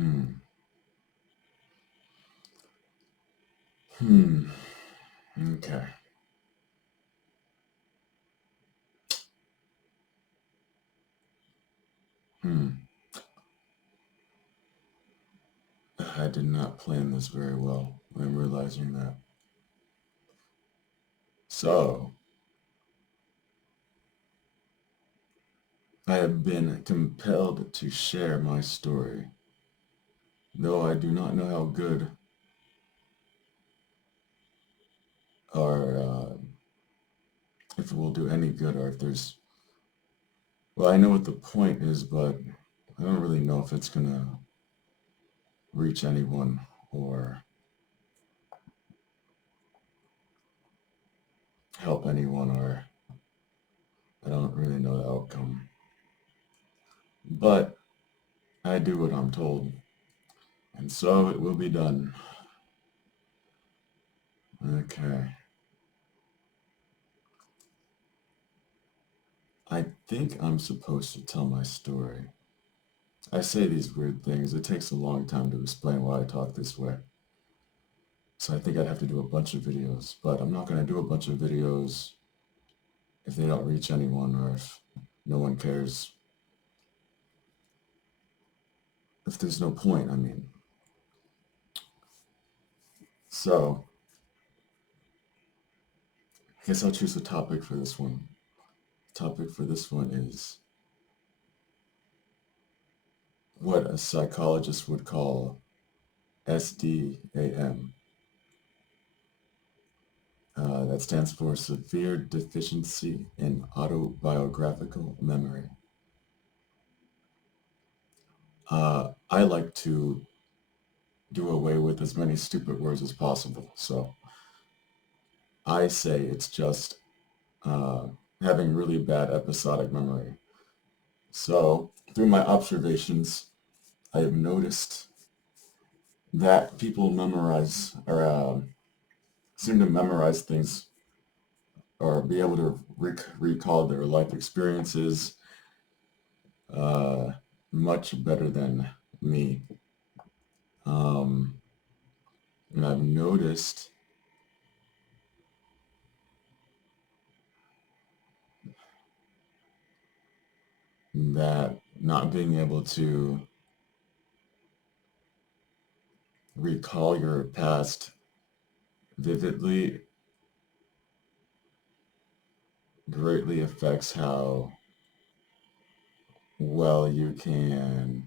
Hmm. Hmm. Okay. Hmm. I did not plan this very well. I'm realizing that. So, I have been compelled to share my story, though I do not know how good or if it will do any good or if there's. Well, I know what the point is, but I don't really know if it's gonna reach anyone or help anyone, or I don't really know the outcome. But I do what I'm told, and so it will be done. Okay. I think I'm supposed to tell my story. I say these weird things. It takes a long time to explain why I talk this way. So I think I'd have to do a bunch of videos, but I'm not going to do a bunch of videos if they don't reach anyone or if no one cares. If there's no point, I mean. So I guess I'll choose a topic for this one. The topic for this one is what a psychologist would call SDAM. That stands for Severe Deficiency in Autobiographical Memory. I like to do away with as many stupid words as possible. So I say it's just uh, having really bad episodic memory. So through my observations, I have noticed that people memorize or seem to memorize things or be able to recall their life experiences uh, much better than me. Um, and I've noticed that not being able to recall your past vividly greatly affects how well you can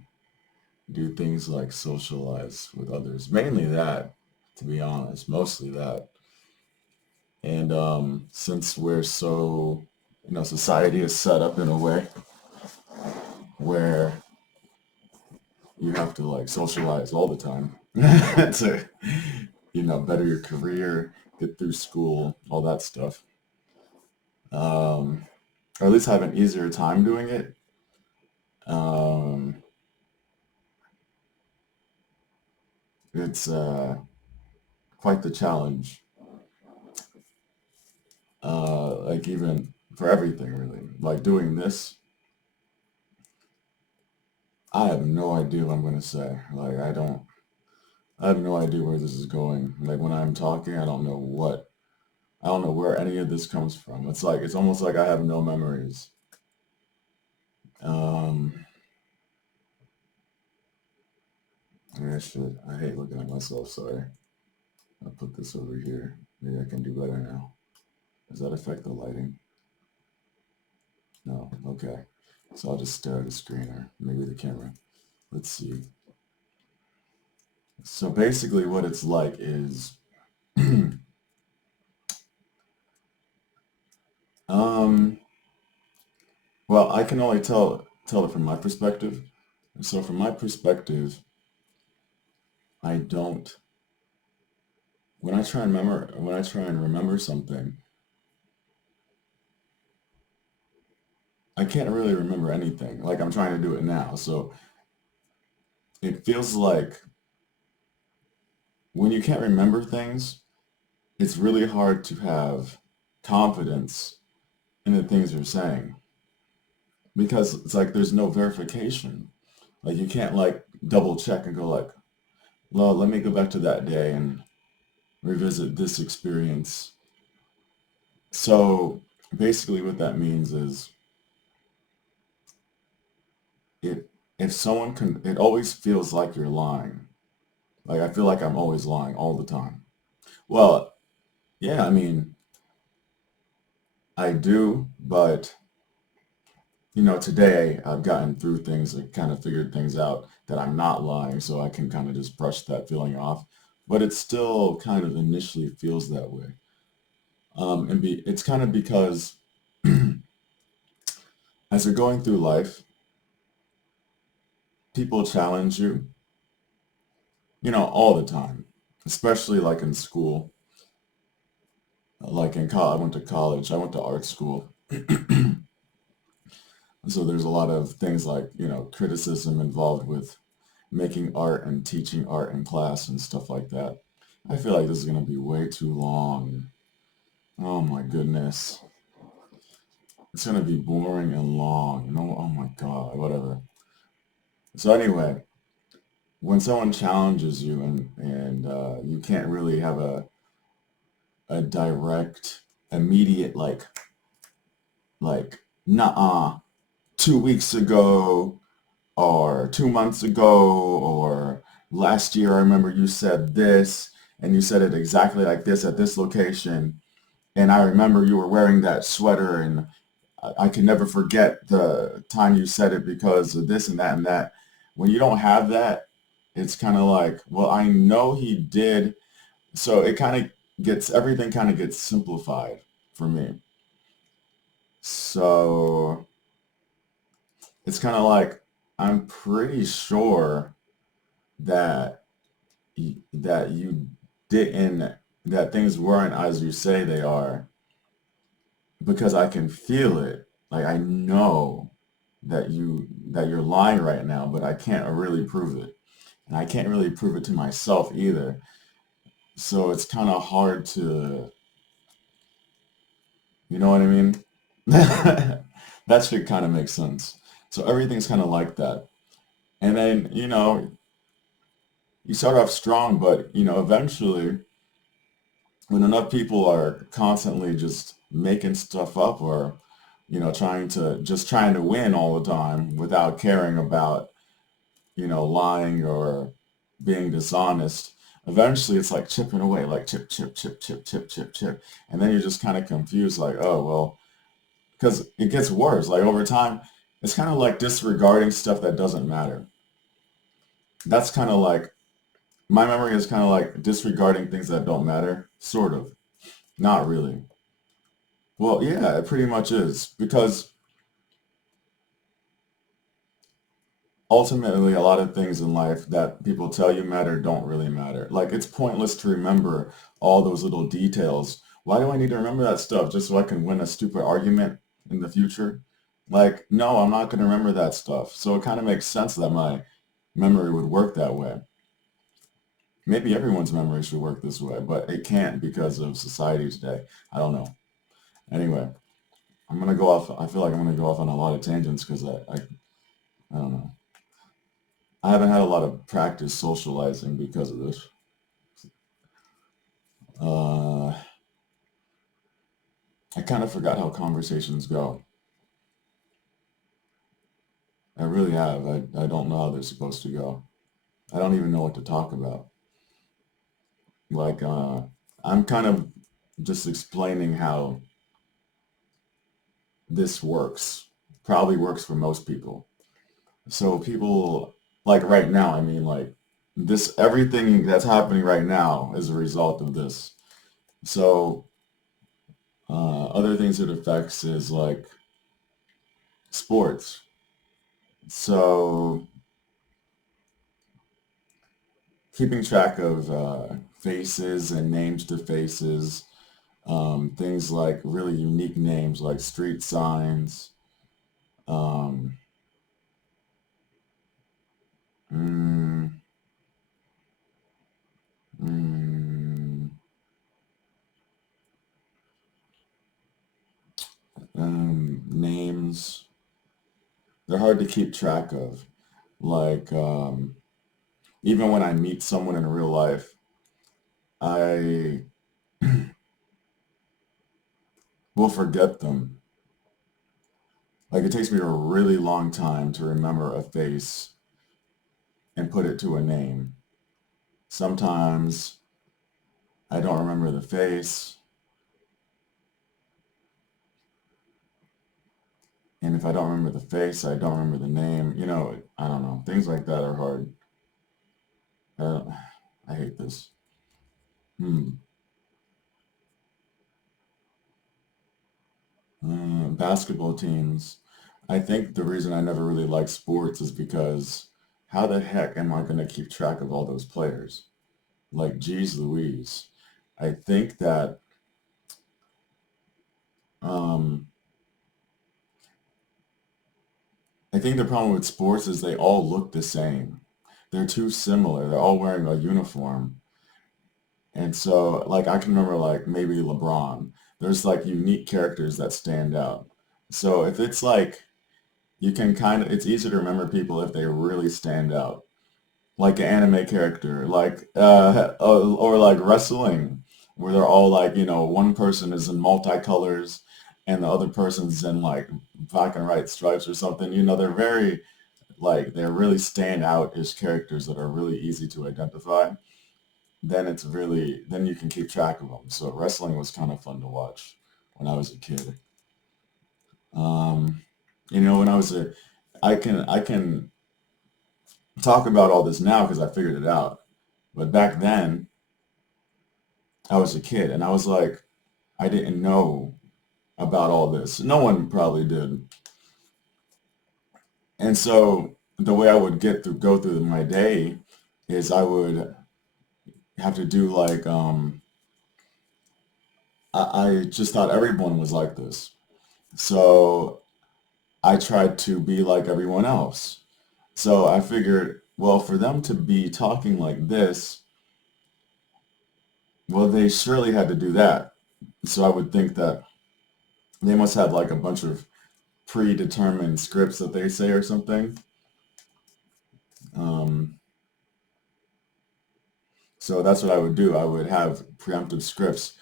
do things like socialize with others. Mainly that, to be honest, mostly that. And since we're so, society is set up in a way where you have to like socialize all the time to, better your career, get through school, all that stuff. Or at least have an easier time doing it. Um, it's quite the challenge. Like even for everything really. Like doing this, I have no idea what I'm gonna say. Like I have no idea where this is going. Like when I'm talking, I don't know where any of this comes from. It's almost like I have no memories. Um, I hate looking at myself. Sorry. I'll put this over here. Maybe I can do better now. Does that affect the lighting? No. Okay. So I'll just stare at the screen or maybe the camera. Let's see. So basically, what it's like is, um, well, I can only tell it from my perspective. So from my perspective, I don't. When I try and remember something, I can't really remember anything. Like I'm trying to do it now. So it feels like when you can't remember things, it's really hard to have confidence in the things you're saying because it's like there's no verification. Like you can't like double check and go like, well, let me go back to that day and revisit this experience. So basically what that means is it if someone can, it always feels like you're lying. Like I feel like I'm always lying all the time. Well, yeah, I mean, I do, but today I've gotten through things and kind of figured things out that I'm not lying, so I can kind of just brush that feeling off. But it still kind of initially feels that way. It's kind of because as you're going through life, people challenge you, all the time, especially like in school. Like in college, I went to college, I went to art school. So there's a lot of things like, criticism involved with making art and teaching art in class and stuff like that. I feel like this is going to be way too long. Oh my goodness. It's going to be boring and long. Oh my God, whatever. So anyway, when someone challenges you and you can't really have a direct, immediate nah, 2 weeks ago or 2 months ago or last year I remember you said this and you said it exactly like this at this location and I remember you were wearing that sweater and I can never forget the time you said it because of this and that and that. When you don't have that, it's kind of like, well, I know he did. So it kind of everything kind of gets simplified for me. So it's kind of like, I'm pretty sure that that you didn't, that things weren't as you say they are because I can feel it. Like I know that you're lying right now, but I can't really prove it. And I can't really prove it to myself either. So it's kind of hard to, you know what I mean? That should kind of make sense. So everything's kind of like that. And then, you start off strong, but, eventually when enough people are constantly just making stuff up or, trying to win all the time without caring about, lying or being dishonest, eventually it's like chipping away, like chip, chip, chip, chip, chip, chip, chip. And then you're just kind of confused, like, oh, well, because it gets worse. Like over time, it's kind of like disregarding stuff that doesn't matter. That's kind of like, my memory is kind of like disregarding things that don't matter, sort of. Not really. Well, yeah, it pretty much is. Because ultimately, a lot of things in life that people tell you matter don't really matter. Like, it's pointless to remember all those little details. Why do I need to remember that stuff just so I can win a stupid argument in the future? Like, no, I'm not going to remember that stuff. So it kind of makes sense that my memory would work that way. Maybe everyone's memory should work this way, but it can't because of society today. I don't know. Anyway, I'm going to go off. I feel like I'm going to go off on a lot of tangents because I don't know. I haven't had a lot of practice socializing because of this. Uh, I kind of forgot how conversations go. I really have. I don't know how they're supposed to go. I don't even know what to talk about. Like, I'm kind of just explaining how this works. Probably works for most people. So people, like right now, I mean, like this, everything that's happening right now is a result of this. So, other things it affects is like sports. So keeping track of faces and names to faces, things like really unique names like street signs, um, mm, mm, names, they're hard to keep track of. Like, even when I meet someone in real life, I will forget them. Like, it takes me a really long time to remember a face and put it to a name. Sometimes I don't remember the face, and if I don't remember the face, I don't remember the name. I don't know. Things like that are hard. Uh, I hate this. Hmm. Basketball teams. I think the reason I never really liked sports is because how the heck am I going to keep track of all those players? Like, geez Louise. I think that um, I think the problem with sports is they all look the same. They're too similar. They're all wearing a uniform. And so, like, I can remember, like, maybe LeBron. There's, like, unique characters that stand out. So if it's, like, you can kind of, it's easy to remember people if they really stand out. Like an anime character, like, or like wrestling, where they're all like, one person is in multicolors and the other person's in, like, black and white stripes or something. They're very, like, they really stand out as characters that are really easy to identify. Then you can keep track of them. So wrestling was kind of fun to watch when I was a kid. Um, when I can talk about all this now because I figured it out. But back then, I was a kid and I was like, I didn't know about all this. No one probably did. And so the way I would go through my day is I would have to do like, I just thought everyone was like this. So I tried to be like everyone else. So I figured, well, for them to be talking like this, well, they surely had to do that. So I would think that they must have like a bunch of predetermined scripts that they say or something. Um, so that's what I would do. I would have preemptive scripts.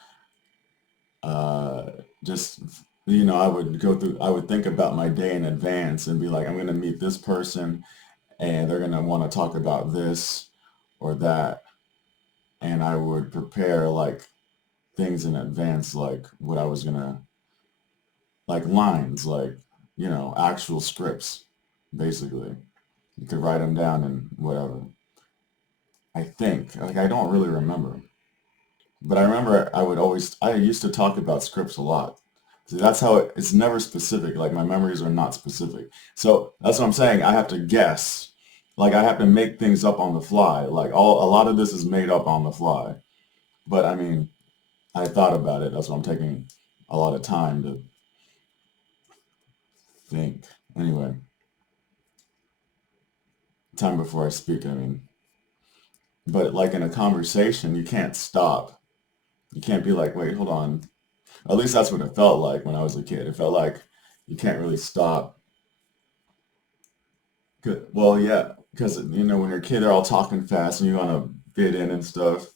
Uh, just, I would think about my day in advance and be like, I'm going to meet this person and they're going to want to talk about this or that. And I would prepare like things in advance, like what I was going to, like lines, like, actual scripts, basically. You could write them down and whatever. I think. Like, I don't really remember. But I remember I used to talk about scripts a lot. See, that's how it's never specific. Like, my memories are not specific. So that's what I'm saying. I have to guess. Like, I have to make things up on the fly. Like, a lot of this is made up on the fly. But I mean, I thought about it. That's why I'm taking a lot of time to think. Anyway, time before I speak, I mean. But like in a conversation, you can't stop. You can't be like, wait, hold on. At least that's what it felt like when I was a kid. It felt like you can't really stop. Well, yeah, because when you're a kid, they're all talking fast and you want to fit in and stuff.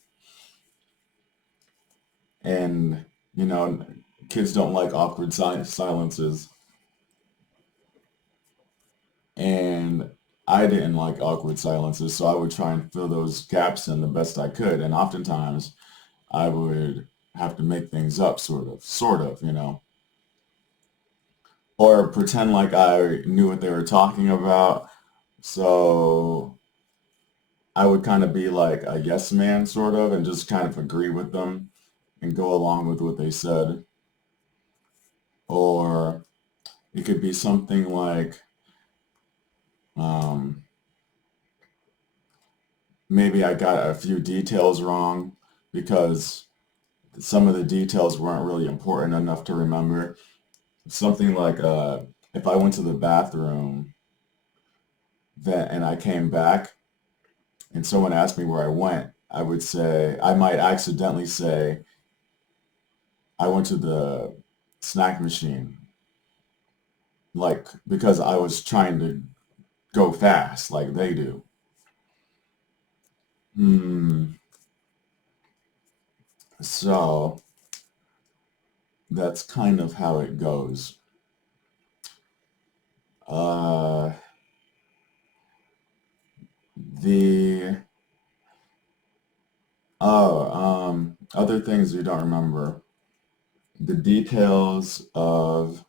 And you know, kids don't like awkward silences. And I didn't like awkward silences, so I would try and fill those gaps in the best I could. And oftentimes, I would have to make things up, sort of, or pretend like I knew what they were talking about. So I would kind of be like a yes man, sort of, and just kind of agree with them and go along with what they said. Or it could be something like um, maybe I got a few details wrong because some of the details weren't really important enough to remember. Something like if I went to the bathroom and I came back and someone asked me where I went, I might accidentally say, I went to the snack machine, like because I was trying to go fast like they do. So that's kind of how it goes. Uh, the other things you don't remember, the details of,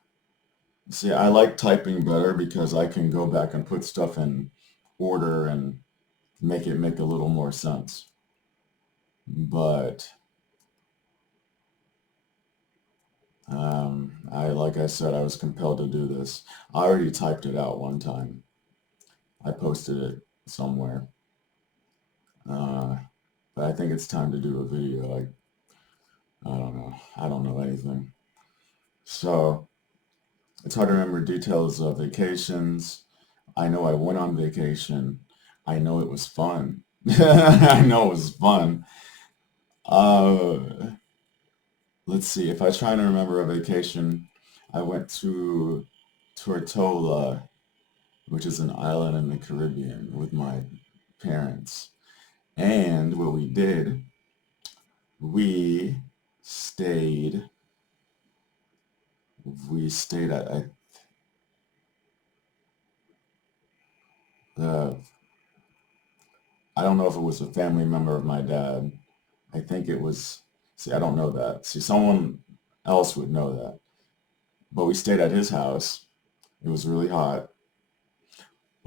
see, I like typing better because I can go back and put stuff in order and make it make a little more sense. But like I said, I was compelled to do this. I already typed it out one time. I posted it somewhere. Uh, but I think it's time to do a video. I don't know. I don't know anything. So it's hard to remember details of vacations. I know I went on vacation. I know it was fun. I know it was fun. Uh, let's see. If I try to remember a vacation, I went to Tortola, which is an island in the Caribbean, with my parents. And what we stayed, we stayed at, uh, I don't know if it was a family member of my dad. I think it was, see, I don't know that. See, someone else would know that. But we stayed at his house. It was really hot.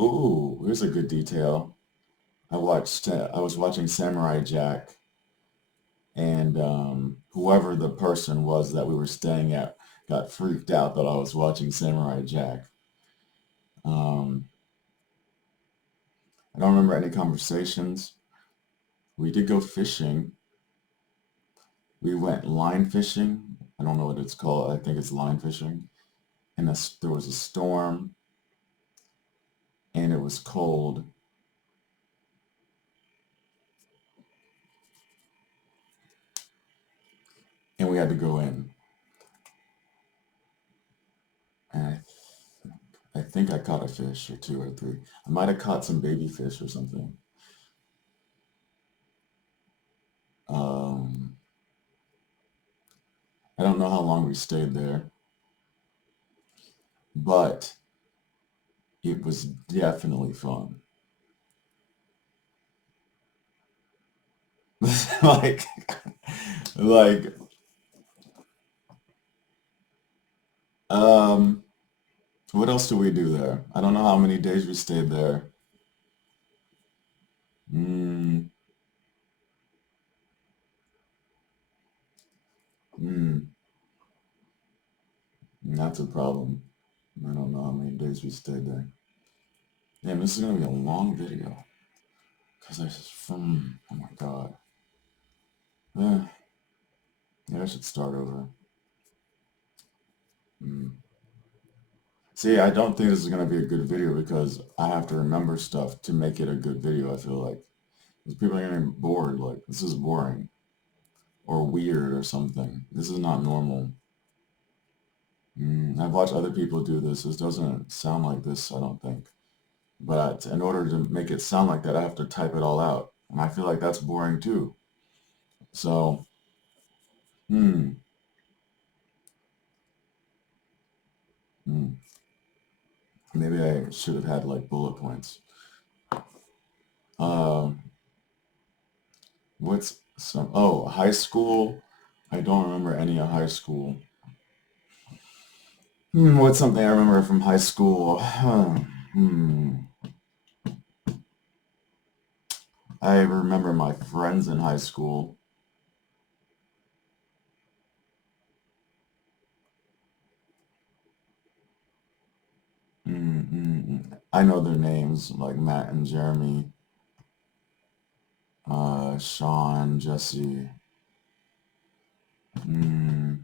Ooh, here's a good detail. I was watching Samurai Jack, and whoever the person was that we were staying at got freaked out that I was watching Samurai Jack. Um, I don't remember any conversations. We did go fishing. We went line fishing. I don't know what it's called. I think it's line fishing. And there was a storm, and it was cold. And we had to go in. And I think I caught a fish or two or three. I might have caught some baby fish or something. Um, I don't know how long we stayed there, but it was definitely fun. like, like, um, what else do we do there? I don't know how many days we stayed there. Mm, mm, that's a problem. I don't know how many days we stayed there. Damn, this is gonna be a long video. Cause I just from, oh my God. Eh, yeah, I should start over. Mm. See, I don't think this is gonna be a good video because I have to remember stuff to make it a good video, I feel like. Because people are getting bored, like, this is boring. Or weird or something. This is not normal. I've watched other people do this. This doesn't sound like this, I don't think. But in order to make it sound like that, I have to type it all out. And I feel like that's boring too. So, hmm, hmm. Maybe I should have had like bullet points. Um, high school? I don't remember any of high school. What's something I remember from high school? I remember my friends in high school. I know their names, like Matt and Jeremy, Sean, Jesse. Mm,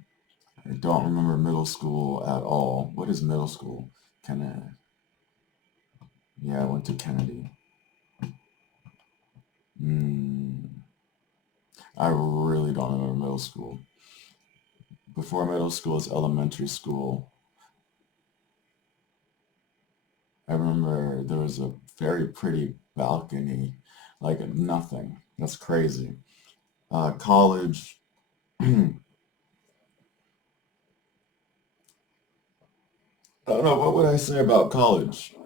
I don't remember middle school at all. What is middle school? Kennedy. Yeah, I went to Kennedy. Mm, I really don't remember middle school. Before middle school is elementary school. I remember there was a very pretty balcony, like nothing. That's crazy. College, I don't know, what would I say about college?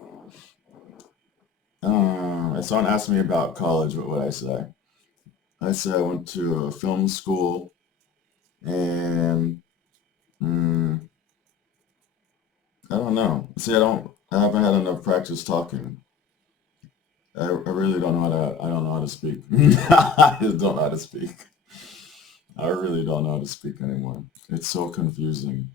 If someone asked me about college, what would I say? I say I went to a film school and mm, I don't know. See, I haven't had enough practice talking. I really don't know I don't know how to speak. I just don't know how to speak. I really don't know how to speak anymore. It's so confusing.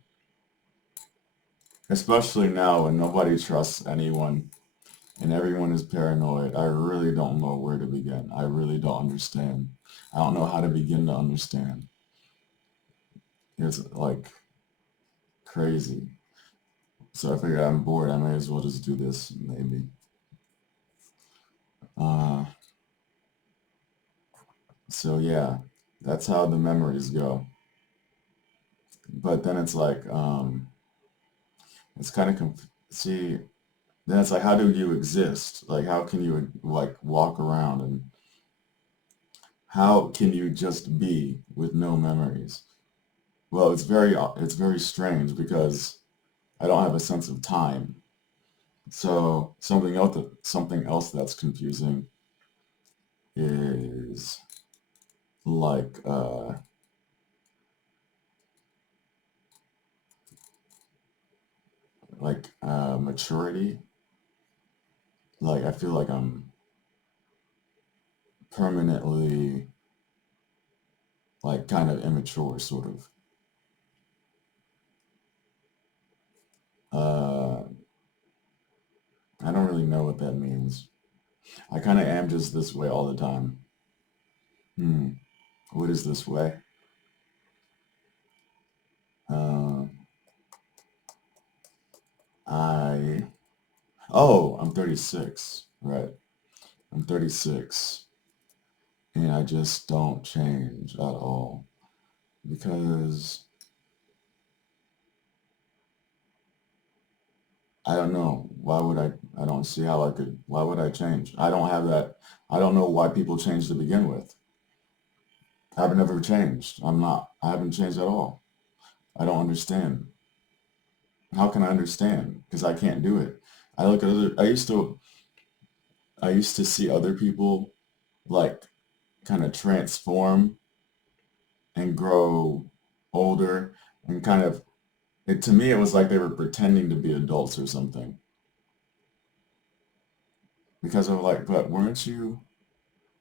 Especially now when nobody trusts anyone and everyone is paranoid. I really don't know where to begin. I really don't understand. I don't know how to begin to understand. It's like crazy. So I figured I'm bored. I may as well just do this, maybe. Uh, so yeah, that's how the memories go. But then it's like, it's kind of, see, then it's like, how do you exist? Like, how can you like walk around and how can you just be with no memories? Well, it's very strange because I don't have a sense of time. So something else that's confusing is like maturity. Like I feel like I'm permanently like kind of immature, sort of. Uh, I don't really know what that means. I kind of am just this way all the time. Hmm. What is this way? Uh, I Oh, I'm 36. Right. I'm 36 and I just don't change at all because I don't know. I don't see how why would I change? I don't have that. I don't know why people change to begin with. I've never changed. I haven't changed at all. I don't understand. How can I understand? Because I can't do it. I used to see other people like kind of transform and grow older and kind of to me it was like they were pretending to be adults or something because I'm like, but weren't you,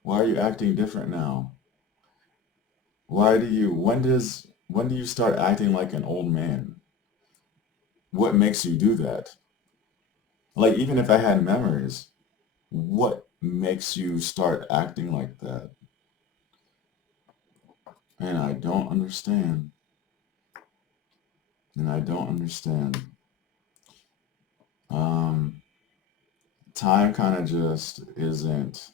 why are you acting different now? When do you start acting like an old man? What makes you do that? Like even if I had memories, what makes you start acting like that? And I don't understand. And I don't understand. Um, time kind of just isn't,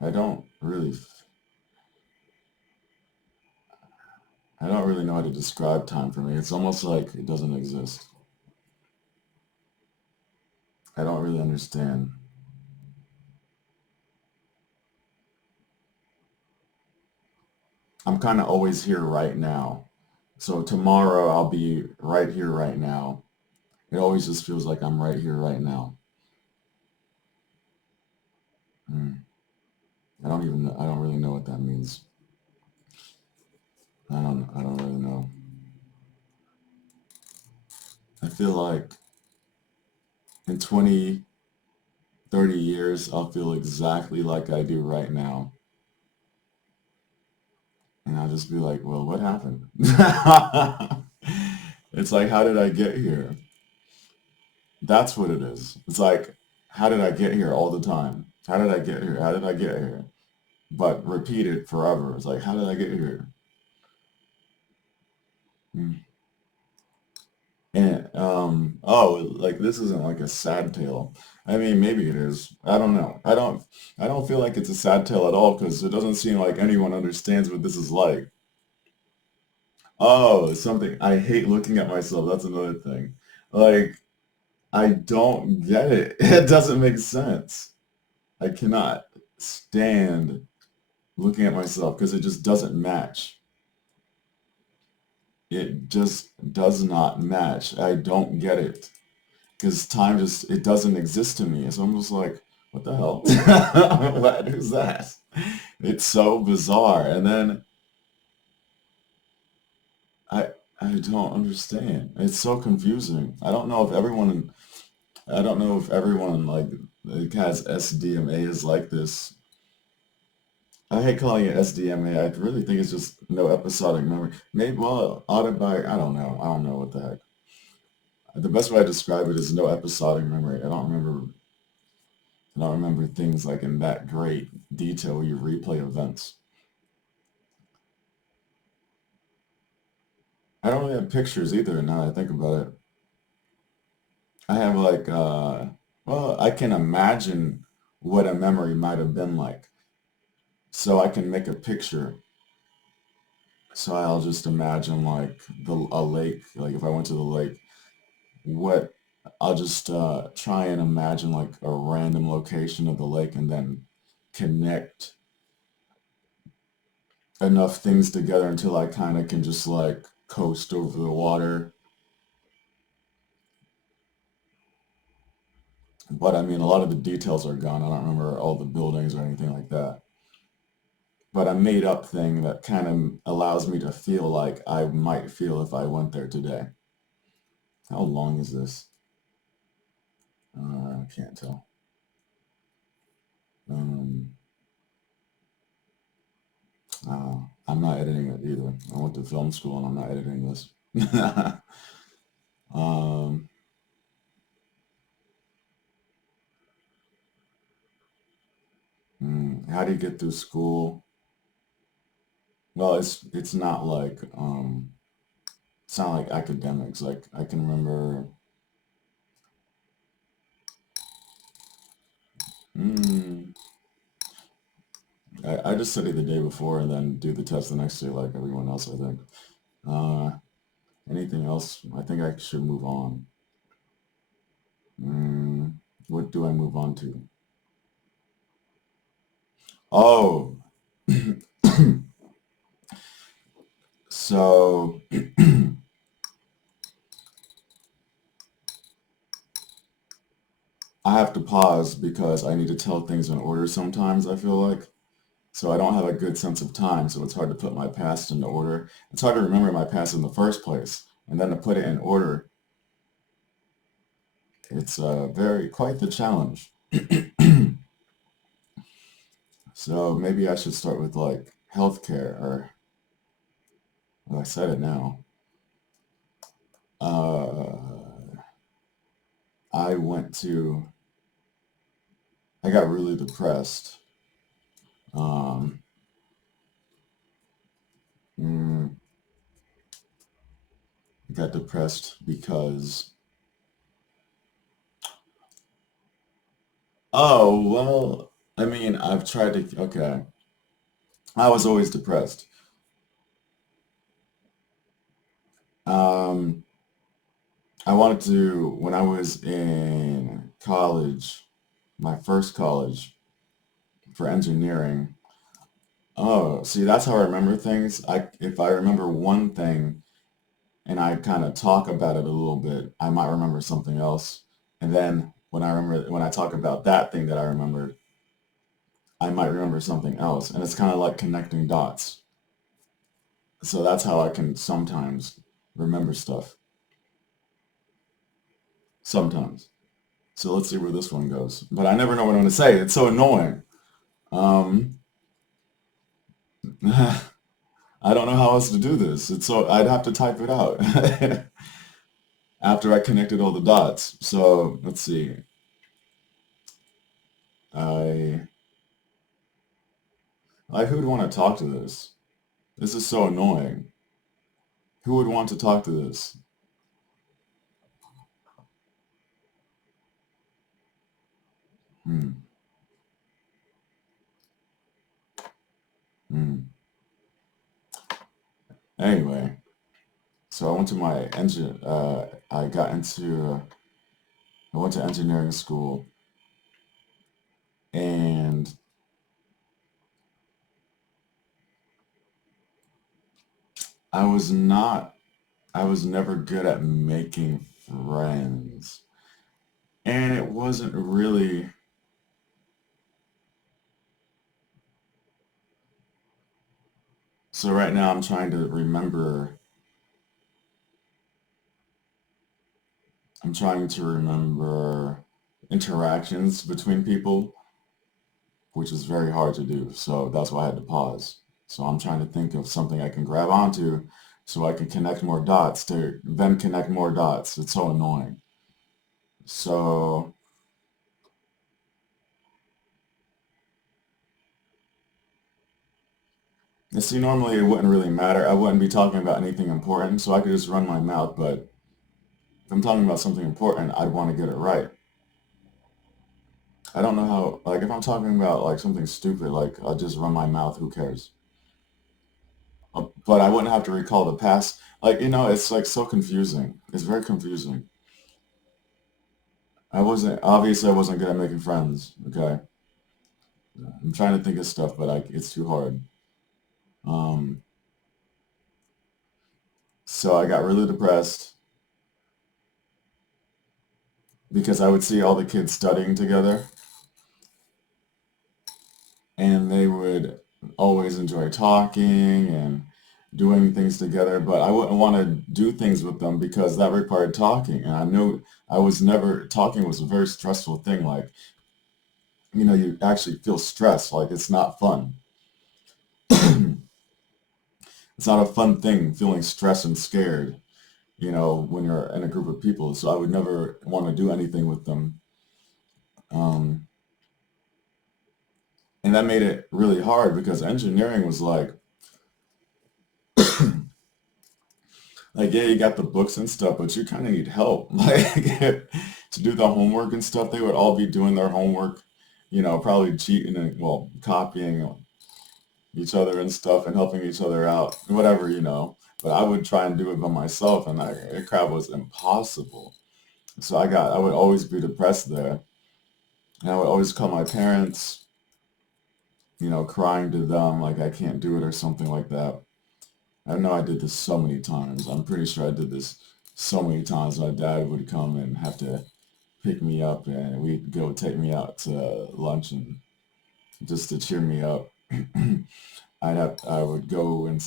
I don't really I don't really know how to describe time for me. It's almost like it doesn't exist. I don't really understand. I'm kind of always here right now. So tomorrow I'll be right here right now. It always just feels like I'm right here right now. Hmm. I don't really know what that means. I don't really know. I feel like in 20, 30 years, I'll feel exactly like I do right now. And I'll just be like, well, what happened? It's like, how did I get here? That's what it is. It's like, how did I get here all the time? How did I get here? How did I get here? But repeat it forever. It's like, how did I get here? Mm. And like this isn't like a sad tale. I mean, maybe it is. I don't know. I don't feel like it's a sad tale at all because it doesn't seem like anyone understands what this is like. Oh, it's something I hate looking at myself. That's another thing. Like I don't get it. It doesn't make sense. I cannot stand looking at myself because it just doesn't match. It just does not match. I don't get it because time just it doesn't exist to me. So I'm just like, what the hell? What is that? It's so bizarre. And then I I don't understand. It's so confusing. I don't know if everyone like has SDMA is like this. I hate calling it SDMA. I really think it's just no episodic memory. Maybe well, autobi I don't know. I don't know what the heck. The best way I describe it is no episodic memory. I don't remember things like in that great detail where you replay events. I don't really have pictures either now that I think about it. I have well, I can imagine what a memory might have been like. So I can make a picture. So I'll just imagine like a lake, like if I went to the lake, what I'll just try and imagine like a random location of the lake and then connect enough things together until I kind of can just like coast over the water. But I mean, a lot of the details are gone. I don't remember all the buildings or anything like that. But a made up thing that kind of allows me to feel like I might feel if I went there today. How long is this? I can't tell. Um, I'm not editing it either. I went to film school and I'm not editing this. um, how do you get through school? Well, it's not like it's not like academics. Like I can remember. Mm, I just study the day before and then do the test the next day, like everyone else. I think. Uh, anything else? I think I should move on. Mm, what do I move on to? Oh, so I have to pause because I need to tell things in order sometimes, I feel like. So I don't have a good sense of time, so it's hard to put my past into order. It's hard to remember my past in the first place, and then to put it in order, it's very quite the challenge. So maybe I should start with like healthcare, or well, I said it now. Uh, I went to, I got really depressed. Um, mm, I got depressed because, oh, well, I mean, I've tried to, okay, I was always depressed. Um, I wanted to, when I was in college, my first college for engineering. Oh, see, that's how I remember things. If I remember one thing and I kind of talk about it a little bit, I might remember something else. And then when I talk about that thing that I remembered, I might remember something else. And it's kind of like connecting dots. So that's how I can sometimes remember stuff. Sometimes. So let's see where this one goes. But I never know what I'm going to say. It's so annoying. Um, I don't know how else to do this. It's so I'd have to type it out after I connected all the dots. So let's see. I who'd want to talk to this? This is so annoying. Who would want to talk to this? Hmm. Hmm. Anyway, so I went to my engine. I got into I went to engineering school, and I was not, I was never good at making friends. And it wasn't really, so right now I'm trying to remember interactions between people, which is very hard to do. So that's why I had to pause. So I'm trying to think of something I can grab onto so I can connect more dots to then connect more dots. It's so annoying. So, you see, normally it wouldn't really matter. I wouldn't be talking about anything important, so I could just run my mouth. But if I'm talking about something important, I'd want to get it right. I don't know how, like, if I'm talking about, like, something stupid, like, I'll just run my mouth, who cares? But I wouldn't have to recall the past. Like, it's, like, so confusing. It's very confusing. Obviously, I wasn't good at making friends, okay? I'm trying to think of stuff, but it's too hard. Um, so I got really depressed because I would see all the kids studying together, and they would always enjoy talking and doing things together, but I wouldn't want to do things with them because that required talking. And I knew talking was a very stressful thing. Like, you actually feel stressed, like it's not fun. It's not a fun thing feeling stressed and scared, when you're in a group of people. So I would never want to do anything with them. Um, and that made it really hard because engineering was like, yeah, you got the books and stuff, but you kind of need help. Like, to do the homework and stuff, they would all be doing their homework, probably cheating and, well, copying each other and stuff and helping each other out, whatever. But I would try and do it by myself, and that crap was impossible. So I would always be depressed there. And I would always call my parents, crying to them like I can't do it or something like that. I know I did this so many times. I'm pretty sure I did this so many times. My dad would come and have to pick me up, and we'd go take me out to lunch and just to cheer me up. I would go and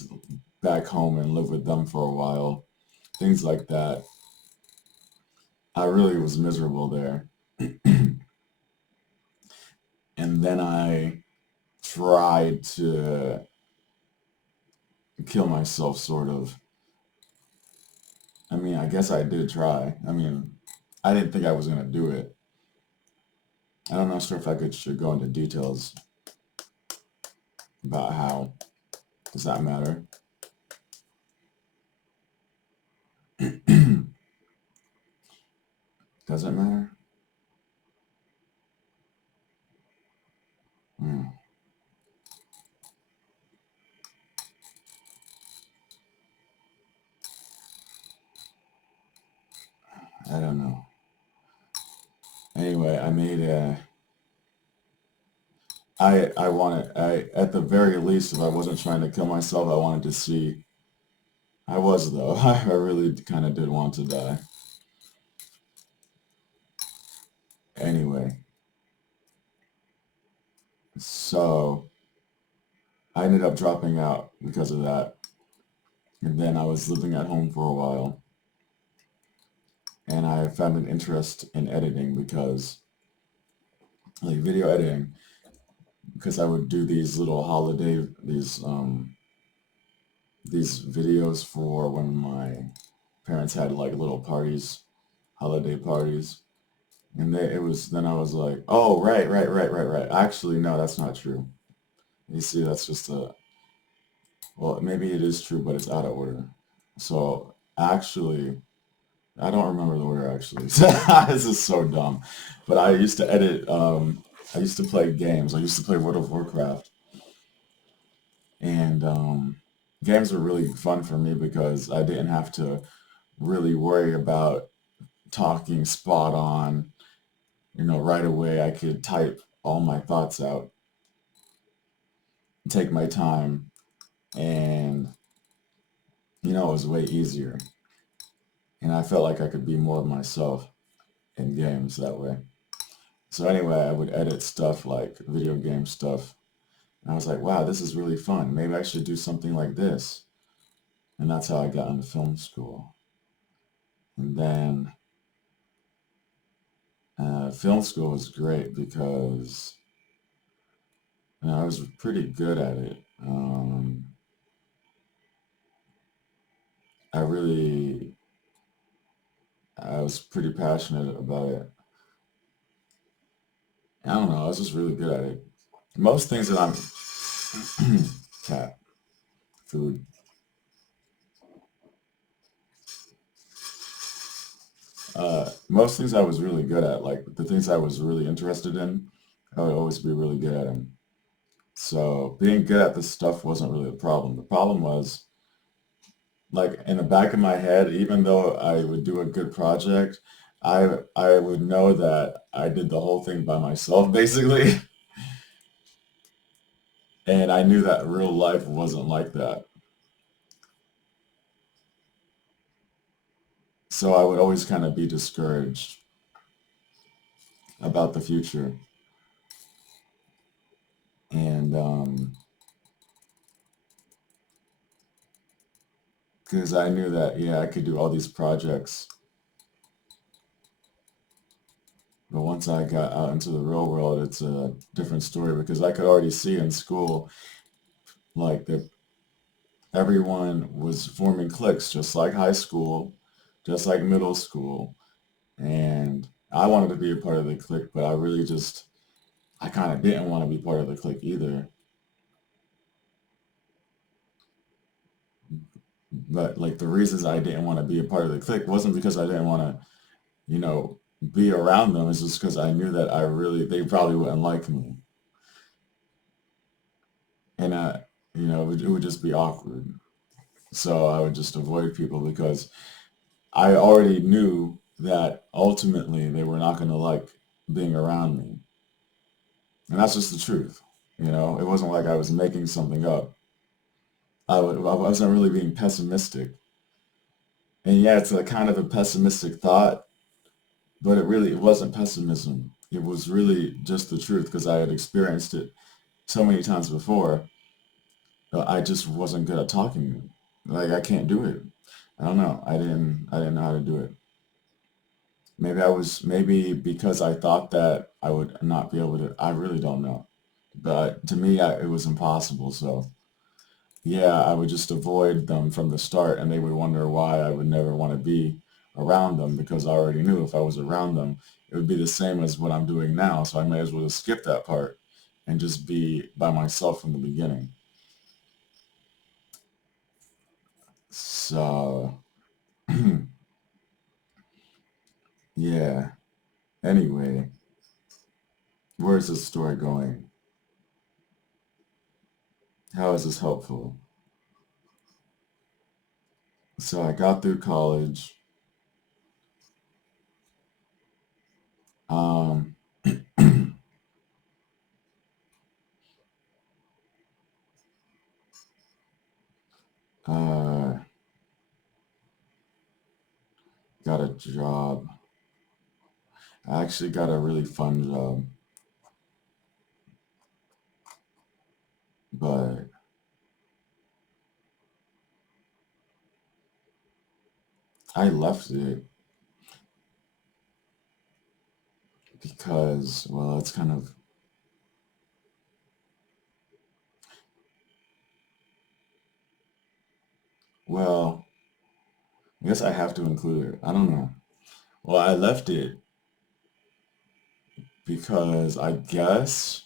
back home and live with them for a while. Things like that. I really was miserable there. And then I tried to kill myself, sort of. I mean, I guess I did try. I mean, I didn't think I was gonna do it. I'm not sure if should go into details about how. Does that matter? Does it matter? Hmm, I don't know. Anyway, at the very least, if I wasn't trying to kill myself, I wanted to see. I was though. I really kind of did want to die. Anyway, so I ended up dropping out because of that. And then I was living at home for a while, and I found an interest in editing because, like, video editing, because I would do these little these videos for when my parents had like little parties, holiday parties. And then I was like, oh, right. Actually, no, that's not true. You see, that's just well, maybe it is true, but it's out of order. So actually, I don't remember the order actually. This is so dumb. But I used to play games. I used to play World of Warcraft. And games were really fun for me because I didn't have to really worry about talking spot on. right away I could type all my thoughts out, take my time, and, it was way easier. And I felt like I could be more of myself in games that way. So anyway, I would edit stuff like video game stuff. And I was like, wow, this is really fun. Maybe I should do something like this. And that's how I got into film school. And then film school was great because I was pretty good at it. I really, I was pretty passionate about it. I don't know, I was just really good at it. Most things that I'm, cat, food. Most things I was really good at, like the things I was really interested in, I would always be really good at them. So being good at this stuff wasn't really a problem. The problem was, like, in the back of my head, even though I would do a good project, I would know that I did the whole thing by myself, basically. And I knew that real life wasn't like that. So I would always kind of be discouraged about the future. And because I knew that, yeah, I could do all these projects. But once I got out into the real world, it's a different story because I could already see in school, like, that everyone was forming cliques, just like high school, just like middle school. And I wanted to be a part of the clique, but I kind of didn't want to be part of the clique either. But like the reasons I didn't want to be a part of the clique wasn't because I didn't want to, you know, be around them. It's just because I knew that they probably wouldn't like me. And it would just be awkward. So I would just avoid people because I already knew that ultimately they were not going to like being around me. And that's just the truth. It wasn't like I was making something up. I wasn't really being pessimistic. And yeah, it's a kind of a pessimistic thought, but it wasn't pessimism. It was really just the truth because I had experienced it so many times before. I just wasn't good at talking. Like I can't do it. I don't know. I didn't know how to do it. Maybe because I thought that I would not be able to. I really don't know. But to me, it was impossible. So yeah, I would just avoid them from the start, and they would wonder why I would never want to be around them because I already knew if I was around them, it would be the same as what I'm doing now. So I may as well just skip that part and just be by myself from the beginning. So yeah. Anyway, where's this story going? How is this helpful? So I got through college. Um, uh, got a job. I actually got a really fun job, but I left it because, well, it's kind of, well, I guess I have to include it. I don't know. Well, I left it because I guess,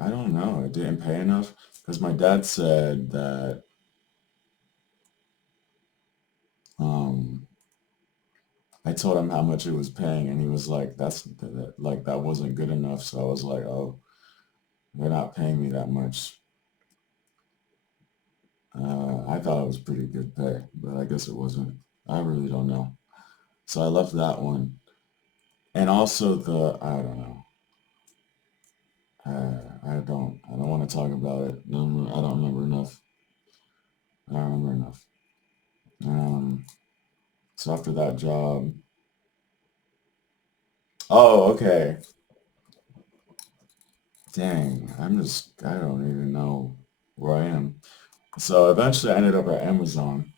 I don't know, it didn't pay enough. Because my dad said that um, I told him how much it was paying, and he was like, like that wasn't good enough. So I was like, oh, they're not paying me that much. I thought it was pretty good pay, but I guess it wasn't. I really don't know. So I left that one. And also I don't know. I don't want to talk about it. No, I don't remember enough. I don't remember enough. Um, so after that job, oh, okay. Dang, I don't even know where I am. So eventually I ended up at Amazon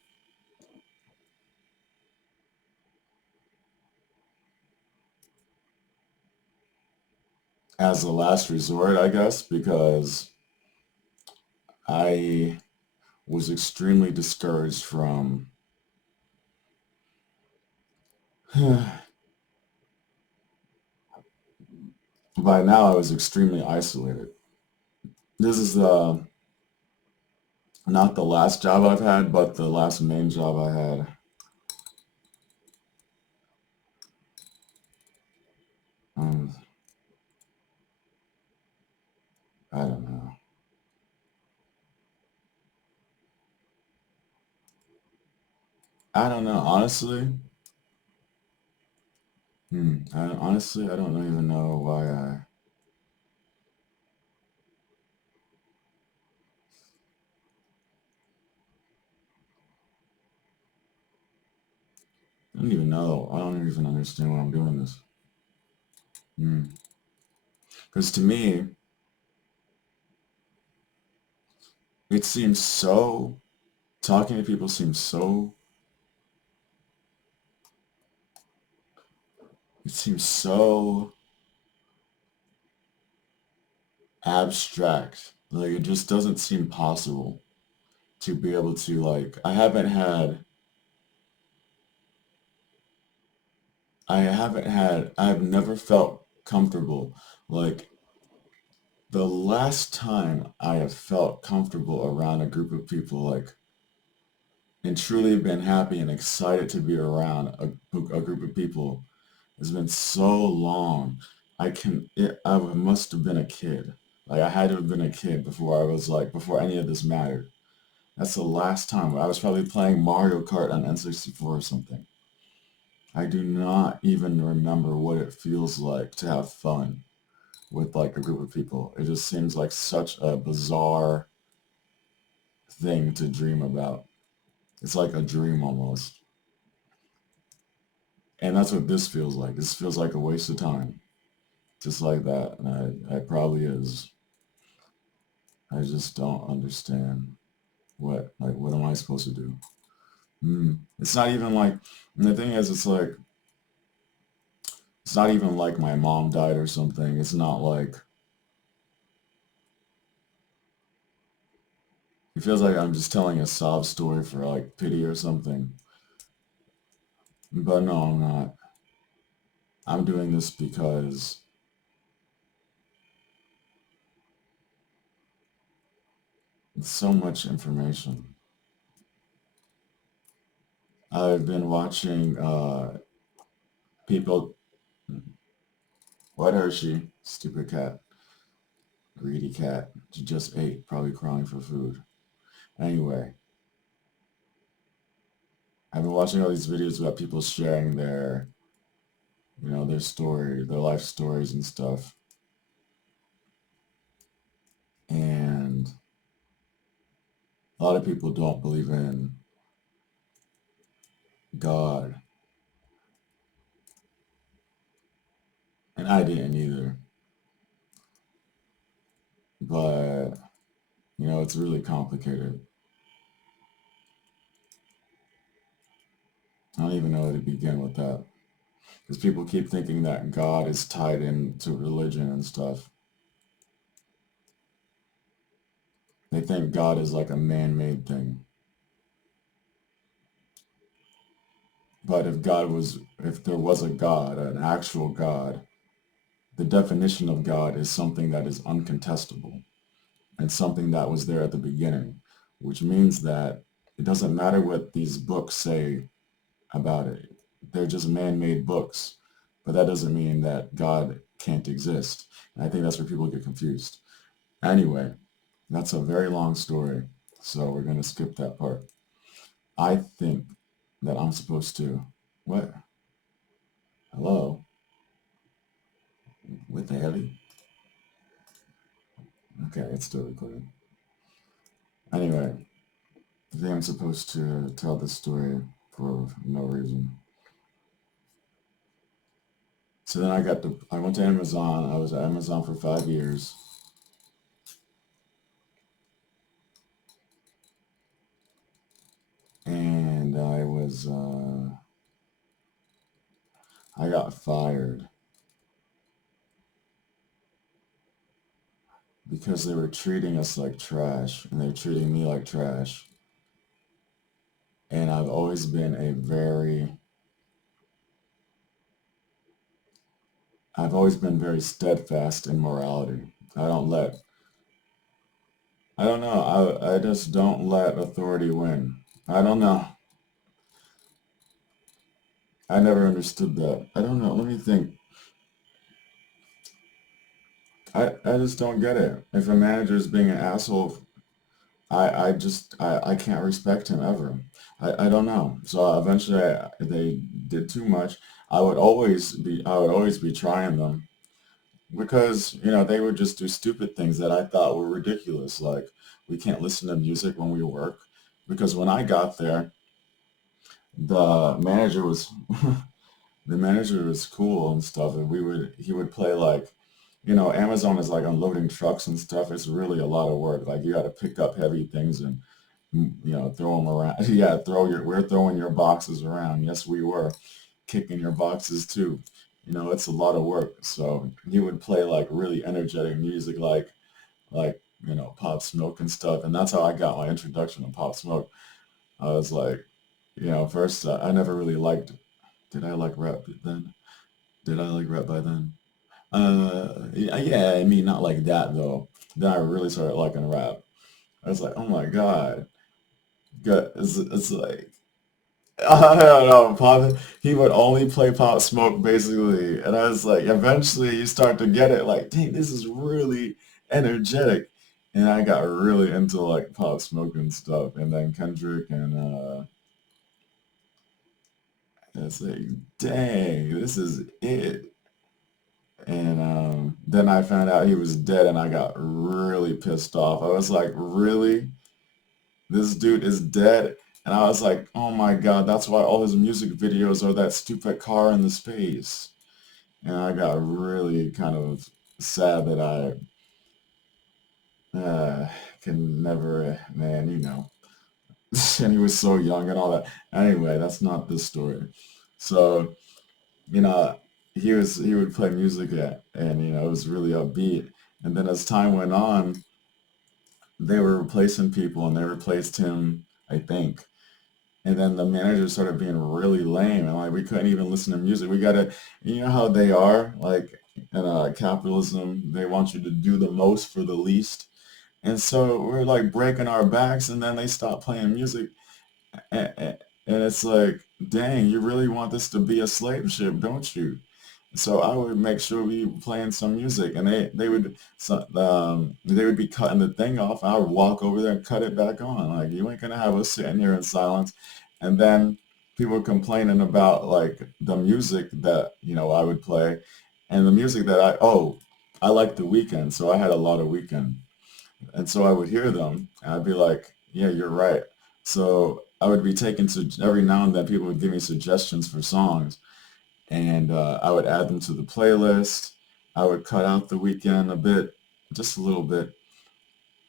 as a last resort, I guess, because I was extremely discouraged from, by now I was extremely isolated. This is not the last job I've had, but the last main job I had. Um, I don't know. I don't know. Honestly, honestly, I don't even know why I don't even know. I don't even understand why I'm doing this. Because to me, it seems so, talking to people seems so, it seems so abstract. Like, it just doesn't seem possible to be able to, like, I've never felt comfortable. Like, the last time I have felt comfortable around a group of people, like, and truly been happy and excited to be around a group of people has been so long. I must have been a kid. Like, I had to have been a kid before I was like, before any of this mattered. That's the last time. I was probably playing Mario Kart on N64 or something. I do not even remember what it feels like to have fun with like a group of people. It just seems like such a bizarre thing to dream about. It's like a dream almost. And that's what this feels like. This feels like a waste of time. Just like that. And it probably is. I just don't understand what am I supposed to do? It's not even like, and the thing is, it's not even like my mom died or something. It's not like, it feels like I'm just telling a sob story for like pity or something. But no, I'm not. I'm doing this because it's so much information. I've been watching people, what Hershey, stupid cat, greedy cat, she just ate, probably crying for food. Anyway, I've been watching all these videos about people sharing their story, their life stories and stuff. And a lot of people don't believe in God, and I didn't either. But, it's really complicated. I don't even know where to begin with that. Because people keep thinking that God is tied into religion and stuff. They think God is like a man-made thing. But if there was a God, an actual God, the definition of God is something that is uncontestable and something that was there at the beginning, which means that it doesn't matter what these books say about it. They're just man-made books, but that doesn't mean that God can't exist. And I think that's where people get confused. Anyway, that's a very long story, so we're going to skip that part. I think that I'm supposed to, what? Hello? with the heavy. Okay, it's still recording. Anyway, I think I'm supposed to tell this story for no reason. So then I went to Amazon. I was at Amazon for 5 years. And I got fired because they were treating us like trash and they were treating me like trash. And I've always been very steadfast in morality. I don't let, I don't know, I just don't let authority win. I don't know. I never understood that. I don't know. Let me think. I just don't get it. If a manager is being an asshole, I can't respect him ever. I don't know. So eventually they did too much. I would always be trying them because, they would just do stupid things that I thought were ridiculous. Like we can't listen to music when we work because when I got there, the manager was the manager was cool and stuff, and he would play like, Amazon is like unloading trucks and stuff. It's really a lot of work. Like you got to pick up heavy things and throw them around. Yeah, we're throwing your boxes around. Yes, we were kicking your boxes too. It's a lot of work. So he would play like really energetic music, like Pop Smoke and stuff, and that's how I got my introduction to Pop Smoke. I was like, first I never really liked. Did I like rap then? Did I like rap by then? Yeah, I mean, not like that though. Then I really started liking rap. I was like, oh my God. It's like, I don't know, he would only play Pop Smoke basically. And I was like, eventually you start to get it, like, dang, this is really energetic. And I got really into like Pop Smoke and stuff. And then Kendrick and it's like, dang, this is it. And then I found out he was dead and I got really pissed off. I was like, really? This dude is dead? And I was like, oh my God, that's why all his music videos are that stupid car in the space. And I got really kind of sad that I can never, man, and he was so young and all that. Anyway, that's not this story. So, you know, he would play music and it was really upbeat. And then as time went on, they were replacing people and they replaced him, I think. And then the manager started being really lame and like we couldn't even listen to music. We gotta, you know how they are, like in capitalism, they want you to do the most for the least. And so we're like breaking our backs and then they stop playing music. And it's like, dang, you really want this to be a slave ship, don't you? So I would make sure we playing some music, and they would be cutting the thing off. I would walk over there and cut it back on. Like you ain't gonna have us sitting here in silence. And then people complaining about like the music that I would play, and the music that I like the weekend, so I had a lot of weekend. And so I would hear them, and I'd be like, yeah, you're right. So I would be every now and then people would give me suggestions for songs, and I would add them to the playlist. I would cut out the weekend a bit, just a little bit,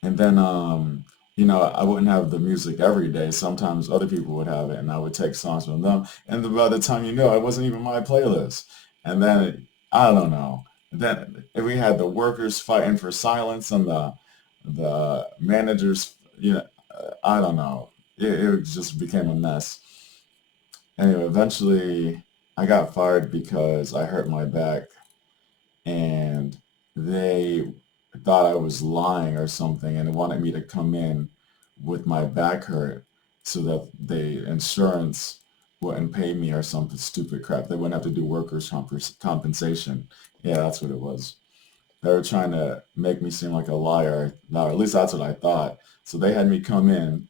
and then I wouldn't have the music every day. Sometimes other people would have it, and I would take songs from them. And by the time it wasn't even my playlist. And then I don't know. Then we had the workers fighting for silence, and the managers. I don't know. It just became a mess. Anyway, eventually I got fired because I hurt my back and they thought I was lying or something and wanted me to come in with my back hurt so that the insurance wouldn't pay me or some stupid crap. They wouldn't have to do compensation. Yeah, that's what it was. They were trying to make me seem like a liar. No, at least that's what I thought. So they had me come in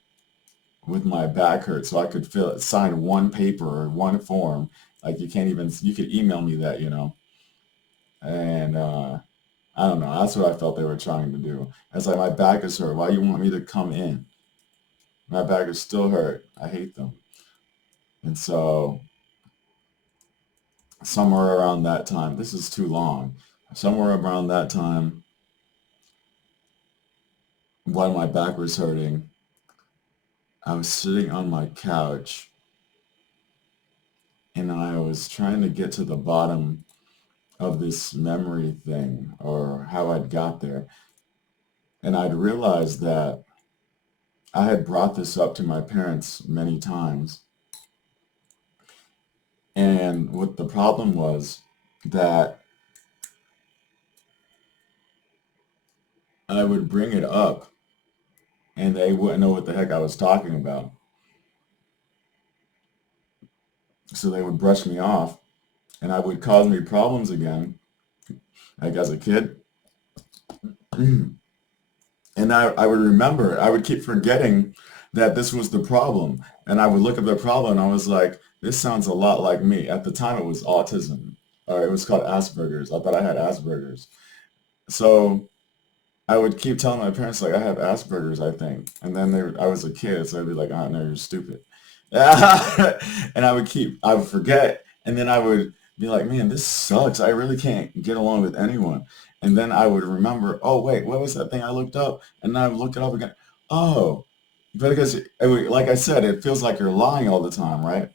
with my back hurt so I could sign one paper or one form. Like you could email me that. And I don't know. That's what I felt they were trying to do. It's like, my back is hurt. Why you want me to come in? My back is still hurt. I hate them. And so somewhere around that time, this is too long. Somewhere around that time, while my back was hurting, I was sitting on my couch and I was trying to get to the bottom of this memory thing or how I'd got there. And I'd realized that I had brought this up to my parents many times. And what the problem was that I would bring it up and they wouldn't know what the heck I was talking about. So they would brush me off and I would cause me problems again, like as a kid. And I would remember it. I would keep forgetting that this was the problem. And I would look at the problem and I was like, this sounds a lot like me. At the time it was autism, or it was called Asperger's. I thought I had Asperger's. So I would keep telling my parents like I have Asperger's, I think. And then I was a kid, so I'd be like, oh no, you're stupid. And I would forget, and then I would be like, man, this sucks. I really can't get along with anyone. And then I would remember, oh wait, what was that thing I looked up? And then I would look it up again. Oh, because like I said, it feels like you're lying all the time, right?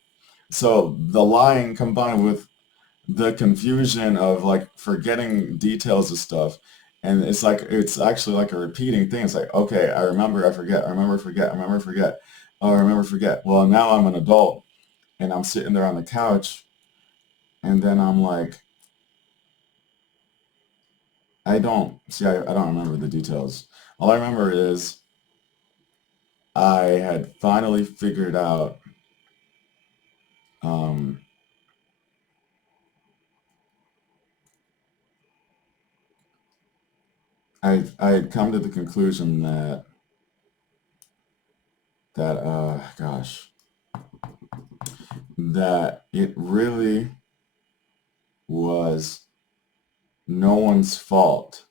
So the lying combined with the confusion of like forgetting details of stuff, and it's actually like a repeating thing. It's like, okay, I remember, I forget, I remember, forget, I remember, forget, oh, I remember, forget. Well, now I'm an adult and I'm sitting there on the couch, and then I'm like, I don't remember the details. All I remember is I had finally figured out, um, I had come to the conclusion that gosh, that it really was no one's fault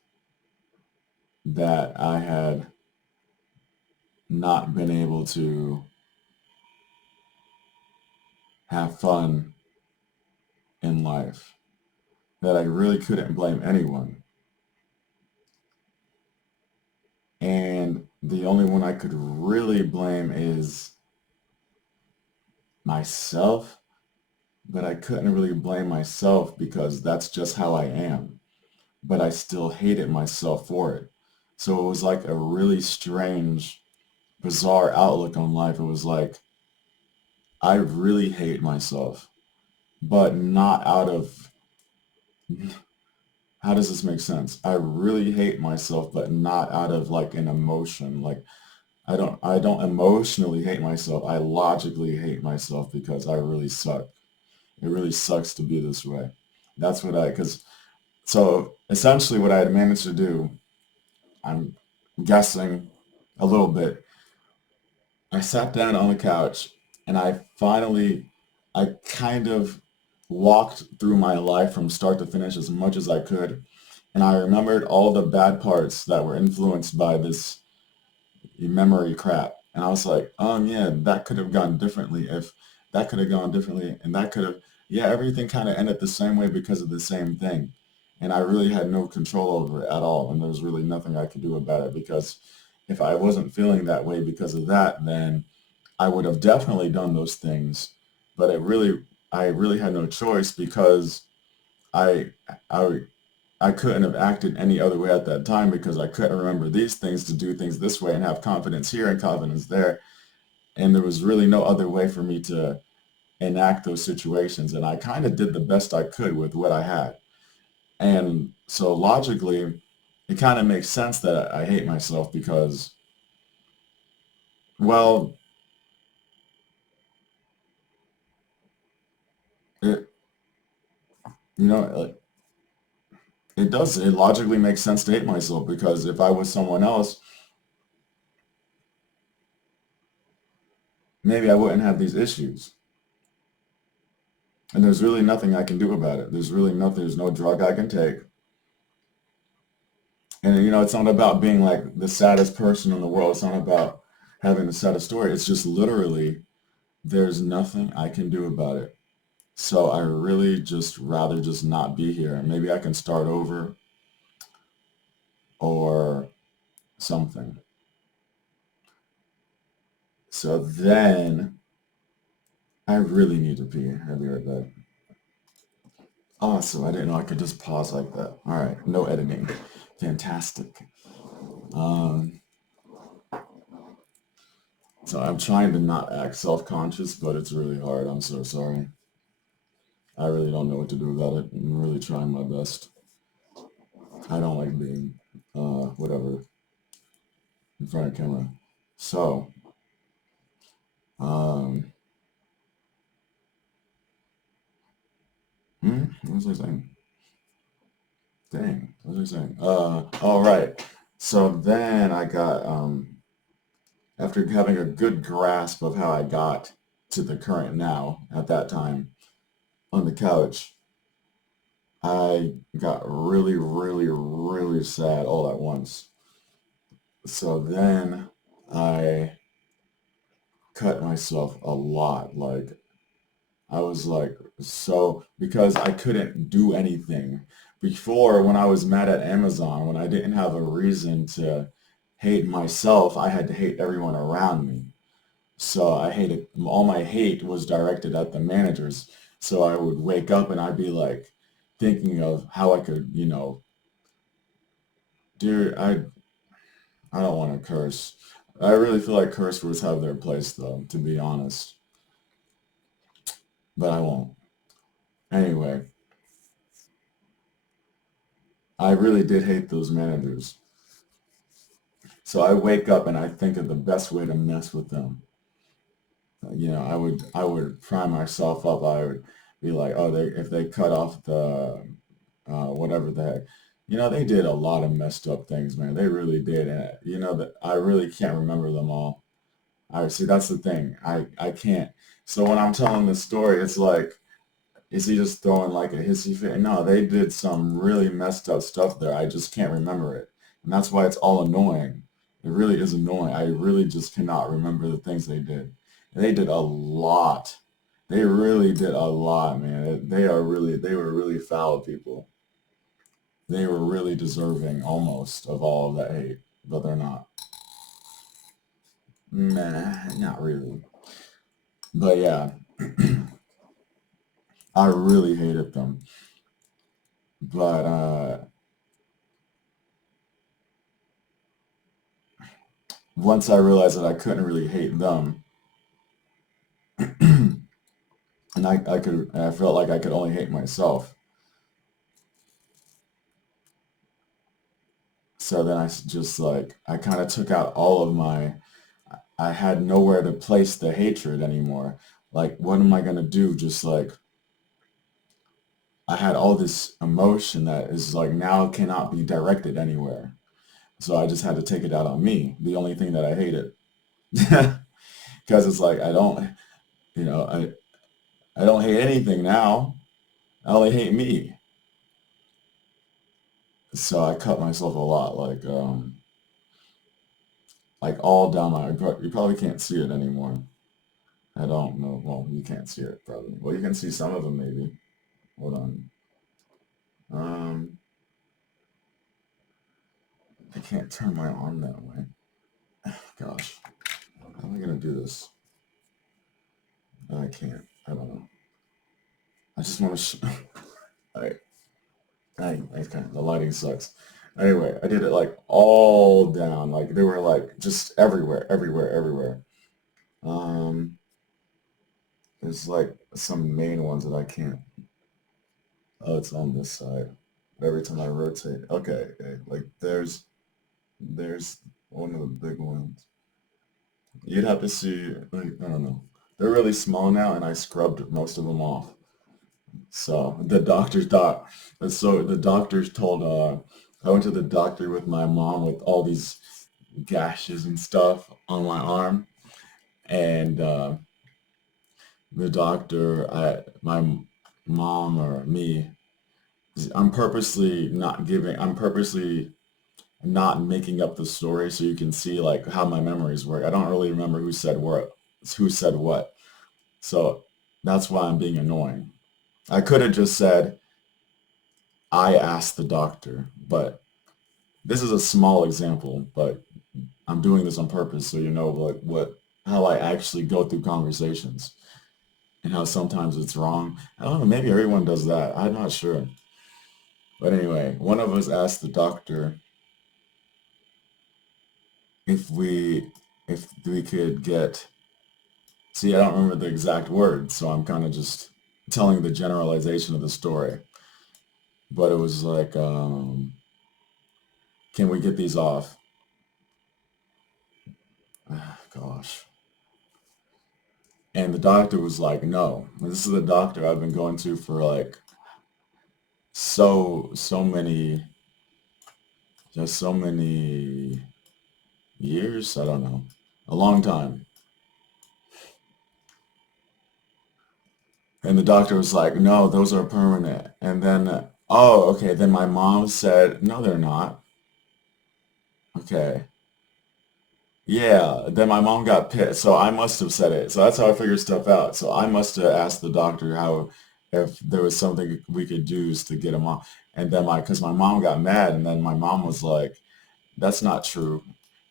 that I had not been able to have fun in life, that I really couldn't blame anyone. And the only one I could really blame is myself, but I couldn't really blame myself because that's just how I am. But I still hated myself for it. So it was like a really strange, bizarre outlook on life. It was like, I really hate myself, but not out of, how does this make sense? I really hate myself, but not out of like an emotion. Like I don't emotionally hate myself. I logically hate myself because I really suck. It really sucks to be this way. That's what because so essentially what I had managed to do, I'm guessing a little bit. I sat down on the couch and I kind of walked through my life from start to finish as much as I could. And I remembered all the bad parts that were influenced by this memory crap. And I was like, yeah, that could have gone differently if that could have gone differently and that could have, yeah, everything kind of ended the same way because of the same thing. And I really had no control over it at all. And there was really nothing I could do about it because if I wasn't feeling that way because of that, then I would have definitely done those things. But I really had no choice because I, I, I couldn't have acted any other way at that time because I couldn't remember these things to do things this way and have confidence here and confidence there. And there was really no other way for me to enact those situations. And I kind of did the best I could with what I had. And so logically, it kind of makes sense that I hate myself because, well, it, you know, it logically makes sense to hate myself because if I was someone else, maybe I wouldn't have these issues. And there's really nothing I can do about it. There's really nothing, there's no drug I can take. And it's not about being like the saddest person in the world. It's not about having the saddest story. It's just literally there's nothing I can do about it. So I really just rather just not be here. Maybe I can start over or something. So then I really need to pee. I'll be right back. Awesome. I didn't know I could just pause like that. All right. No editing. Fantastic. Um, so I'm trying to not act self-conscious, but it's really hard. I'm so sorry. I really don't know what to do about it. I'm really trying my best. I don't like being, whatever, in front of camera. So, um, what was I saying? Dang, what was I saying? All right. So then I got, after having a good grasp of how I got to the current now, at that time, on the couch, I got really, really, really sad all at once. So then I cut myself a lot. Like, I was like, so, because I couldn't do anything. Before, when I was mad at Amazon, when I didn't have a reason to hate myself, I had to hate everyone around me. So I hated, all my hate was directed at the managers. So I would wake up and I'd be like thinking of how I could, dude, I don't want to curse. I really feel like curse words have their place though, to be honest, but I won't. Anyway, I really did hate those managers. So I wake up and I think of the best way to mess with them. I would prime myself up. I would be like, oh, if they cut off the whatever the heck. They did a lot of messed up things, man. They really did. And that I really can't remember them all. I see, that's the thing. I can't. So when I'm telling this story, it's like, is he just throwing like a hissy fit? No, they did some really messed up stuff there. I just can't remember it. And that's why it's all annoying. It really is annoying. I really just cannot remember the things they did. And they did a lot. They really did a lot, man. They were really foul people. They were really deserving almost of all of that hate, but they're not. Nah, not really. But yeah, I really hated them. But once I realized that I couldn't really hate them, and I felt like I could only hate myself. So then just like, I kind of took out all of I had nowhere to place the hatred anymore. Like, what am I going to do? Just like, I had all this emotion that is like now cannot be directed anywhere. So I just had to take it out on me, the only thing that I hated. Because it's like, you know, I don't hate anything now. I only hate me. So I cut myself a lot, like all down you probably can't see it anymore. I don't know. Well, you can't see it probably. Well, you can see some of them maybe. Hold on. Um, I can't turn my arm that way. Gosh, how am I gonna do this? I can't. I don't know. I just want to. I, the lighting sucks. Anyway, I did it like all down. Like they were like just everywhere, everywhere, everywhere. Um, there's like some main ones that I can't. Oh, it's on this side. Every time I rotate. Okay, okay. Like there's one of the big ones. You'd have to see, like, I don't know. They're really small now, and I scrubbed most of them off. So the doctors told, I went to the doctor with my mom with all these gashes and stuff on my arm, and the doctor, I my mom or me, I'm purposely not making up the story so you can see like how my memories work. I don't really remember who said what. So that's why I'm being annoying. I could have just said, I asked the doctor, but this is a small example, but I'm doing this on purpose so you know like how I actually go through conversations and how sometimes it's wrong. I don't know, maybe everyone does that. I'm not sure. But anyway, one of us asked the doctor if we could get, see, I don't remember the exact words, so I'm kind of just telling the generalization of the story. But it was like, can we get these off? Gosh. And the doctor was like, no. And this is the doctor I've been going to for like so many, just so many years. I don't know. A long time. And the doctor was like, no, those are permanent. And then, oh, okay. Then my mom said, no, they're not. Okay. Yeah, then my mom got pissed, so I must have said it. So that's how I figure stuff out. So I must have asked the doctor how if there was something we could do to get him off. And then because my mom got mad, and then my mom was like, "That's not true."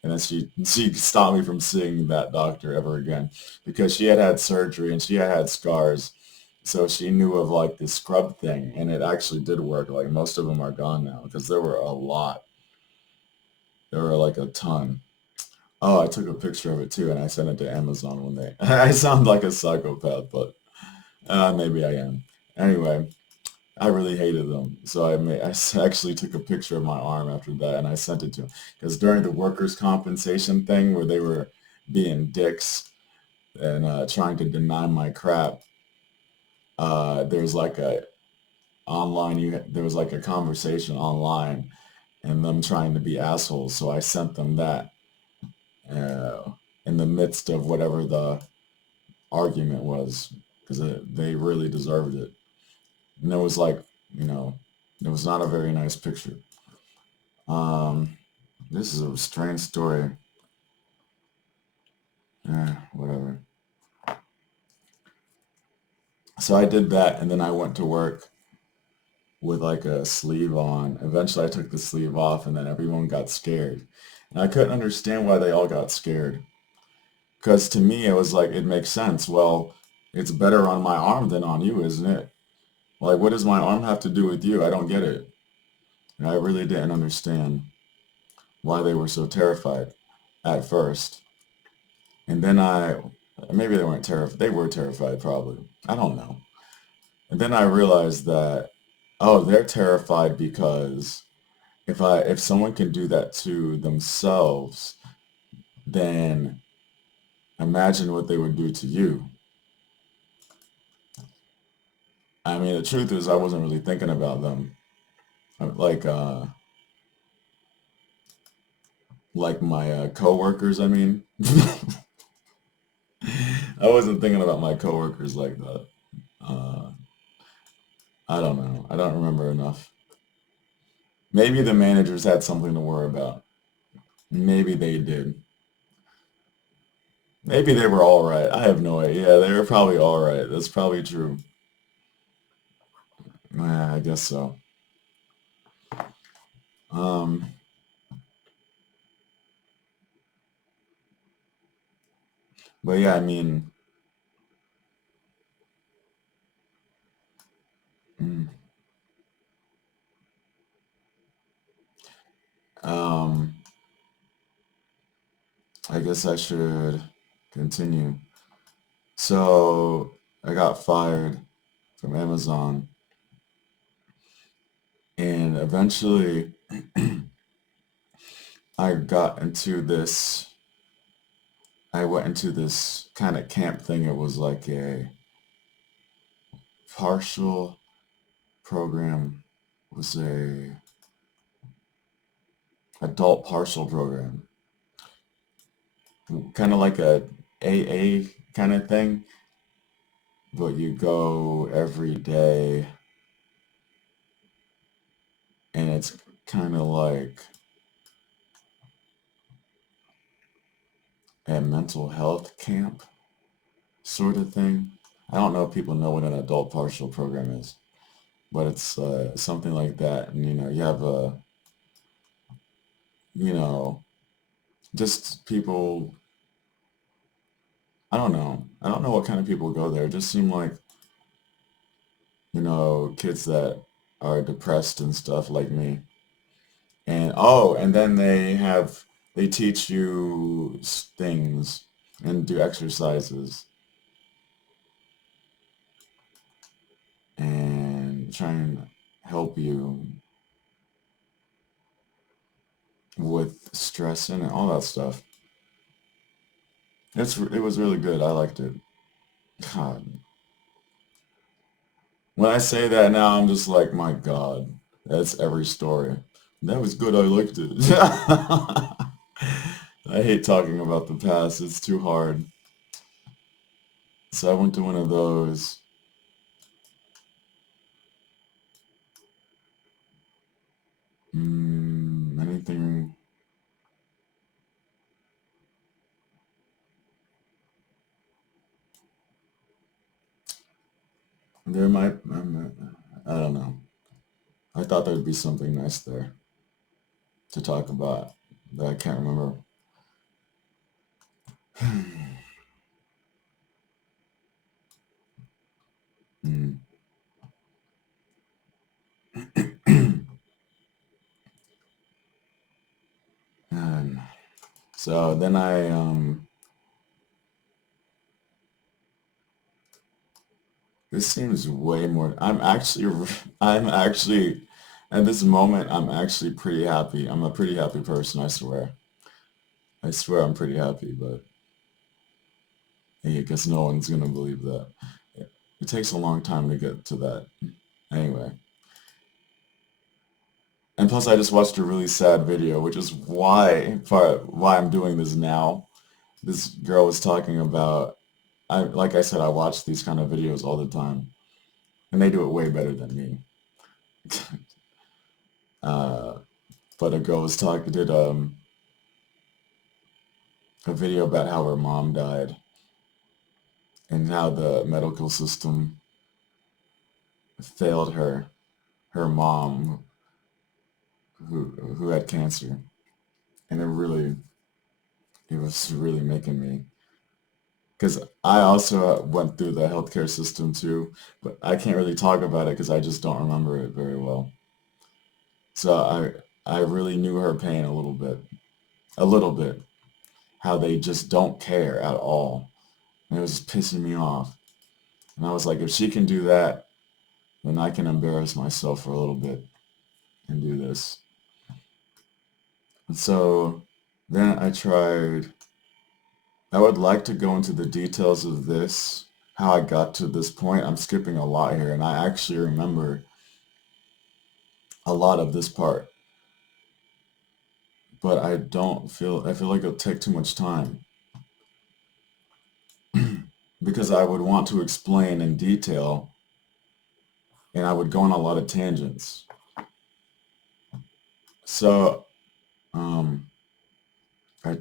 And then she stopped me from seeing that doctor ever again because she had had surgery and she had had scars. So she knew of like the scrub thing, and it actually did work. Like most of them are gone now because there were a lot. There were like a ton. Oh, I took a picture of it too, and I sent it to Amazon one day. I sound like a psychopath, but maybe I am. Anyway, I really hated them, so actually took a picture of my arm after that, and I sent it to him because during the workers' compensation thing where they were being dicks and trying to deny my crap, there's like a there was like a conversation online, and them trying to be assholes. So I sent them that uh, in the midst of whatever the argument was because they really deserved it. And it was like, you know, it was not a very nice picture. Um, this is a strange story. Whatever. So I did that, and then I went to work with like a sleeve on. Eventually, I took the sleeve off, and then everyone got scared. And I couldn't understand why they all got scared. Because to me, it was like, it makes sense. Well, it's better on my arm than on you, isn't it? Like, what does my arm have to do with you? I don't get it. And I really didn't understand why they were so terrified at first. And then maybe they weren't terrified. They were terrified probably. I don't know. And then I realized that, oh, they're terrified because if someone can do that to themselves, then imagine what they would do to you. I mean, the truth is I wasn't really thinking about them. Like, like my coworkers, I mean. I wasn't thinking about my coworkers like that. Uh, I don't know. I don't remember enough. Maybe the managers had something to worry about. Maybe they did. Maybe they were all right. I have no idea. Yeah, they were probably all right. That's probably true. Yeah, I guess so. Um, but yeah, I mean, mm, um, I guess I should continue. So I got fired from Amazon, and eventually I got into this. I went into this kind of camp thing. It was like a partial program. It was a adult partial program, kind of like a AA kind of thing. but you go every day, and it's kind of like a mental health camp sort of thing. I don't know if people know what an adult partial program is, but it's something like that. And you have you know, just people. I don't know. I don't know what kind of people go there. It just seem like kids that are depressed and stuff like me. And oh, and then they teach you things and do exercises and try and help you with stress and all that stuff. It was really good. I liked it. God. When I say that now, I'm just like, my God, that's every story. That was good. I liked it. I hate talking about the past. It's too hard. So I went to one of those. Anything? There might. I don't know. I thought there'd be something nice there to talk about that I can't remember. Mm. And so then this seems way more. I'm actually, at this moment, I'm actually pretty happy. I'm a pretty happy person, I swear. I swear I'm pretty happy, but hey, I guess no one's gonna believe that. It takes a long time to get to that. Anyway. And plus, I just watched a really sad video, which is why I'm doing this now. This girl was talking about, like I said, I watch these kind of videos all the time, and they do it way better than me. Uh, but a girl was talking did a video about how her mom died and how the medical system failed her mom who had cancer, and it was really making me because I also went through the healthcare system too, but I can't really talk about it because I just don't remember it very well. So I really knew her pain a little bit, how they just don't care at all, and it was just pissing me off. And I was like, if she can do that, then I can embarrass myself for a little bit and do this. And so then I tried. I would like to go into the details of this, how I got to this point. I'm skipping a lot here, and I actually remember a lot of this part, but I feel like it'll take too much time because I would want to explain in detail and I would go on a lot of tangents. So, um, I,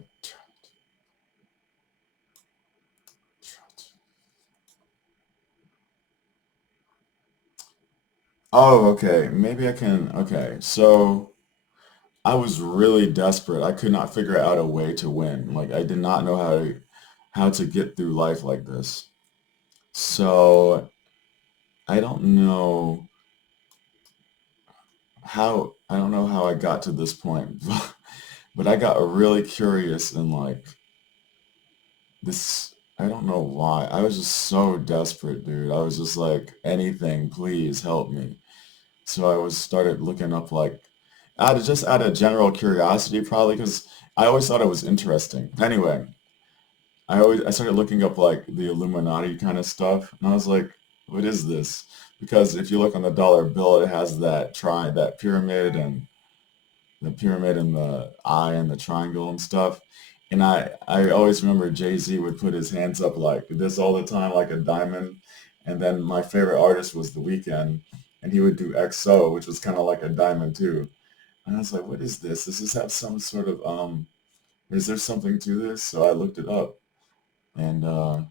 oh, okay, maybe I can, okay, so I was really desperate. I could not figure out a way to win. Like, I did not know how to get through life like this. So, I don't know I don't know how I got to this point, but I got really curious and like this, I don't know why. I was just so desperate, dude. I was just like, anything, please help me. So I was started looking up like out of general curiosity probably because I always thought it was interesting. Anyway, I started looking up like the Illuminati kind of stuff, and I was like, what is this? Because if you look on the dollar bill, it has that pyramid and the eye and the triangle and stuff. And I always remember Jay-Z would put his hands up like this all the time, like a diamond. And then my favorite artist was The Weeknd, and he would do XO, which was kind of like a diamond too. And I was like, what is this? Does this have some sort of is there something to this? So I looked it up, and I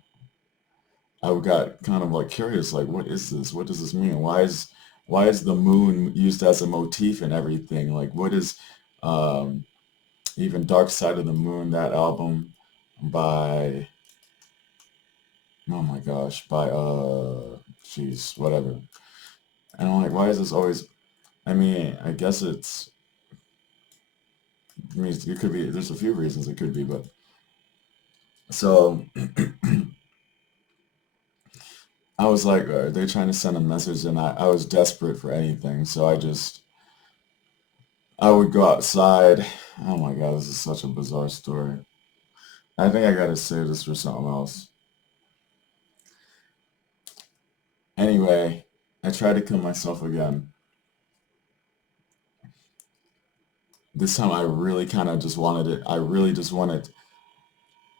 got kind of like curious, like, what is this? What does this mean? Why is the moon used as a motif and everything? Like, what is um, even Dark Side of the Moon, that album by, oh my gosh, by jeez, whatever. And I'm like, why is this always? I mean, I guess I mean, it could be. There's a few reasons it could be, but so I was like, are they trying to send a message? And I was desperate for anything, so I would go outside. Oh my God, this is such a bizarre story. I think I gotta save this for something else. Anyway, I tried to kill myself again. This time I really kind of just wanted it. I really just wanted.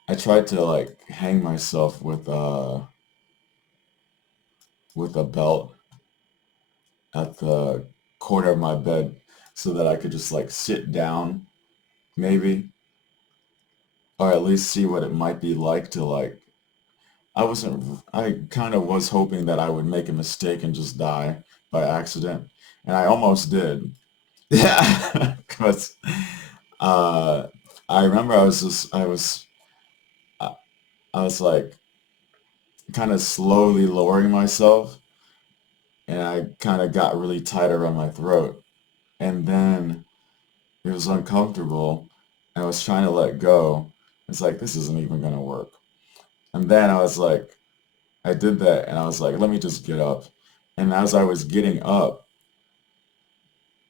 I tried to like hang myself with a belt at the corner of my bed so that I could just like sit down maybe, or at least see what it might be like to like. I kind of was hoping that I would make a mistake and just die by accident, and I almost did. Yeah, because uh, I remember I I was like kind of slowly lowering myself, and I kind of got really tight around my throat, and then it was uncomfortable. I was trying to let go. It's like this isn't even gonna work. And then I was like, I did that, and I was like, let me just get up. And as I was getting up,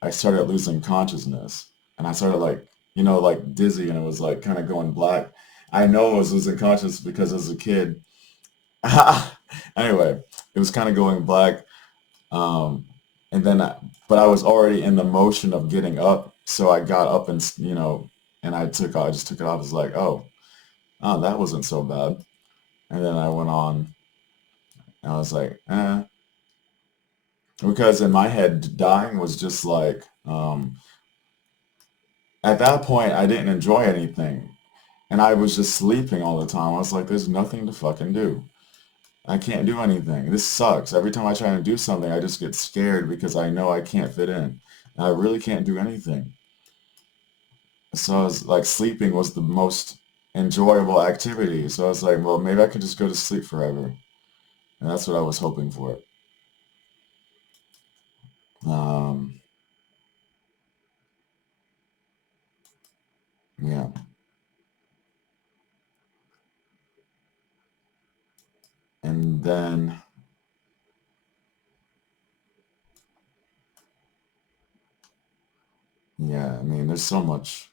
I started losing consciousness, and I started like, like dizzy, and it was like kind of going black. I know I was losing consciousness because as a kid, anyway, it was kind of going black. Um, and then, but I was already in the motion of getting up, so I got up and and I just took it off. I was like, oh, that wasn't so bad. And then I went on, and I was like, because in my head, dying was just like, at that point, I didn't enjoy anything, and I was just sleeping all the time. I was like, there's nothing to fucking do. I can't do anything. This sucks. Every time I try to do something, I just get scared because I know I can't fit in. And I really can't do anything. So I was like, sleeping was the most enjoyable activity. So I was like, well, maybe I could just go to sleep forever. And that's what I was hoping for. Um, yeah. And then, yeah, I mean, there's so much.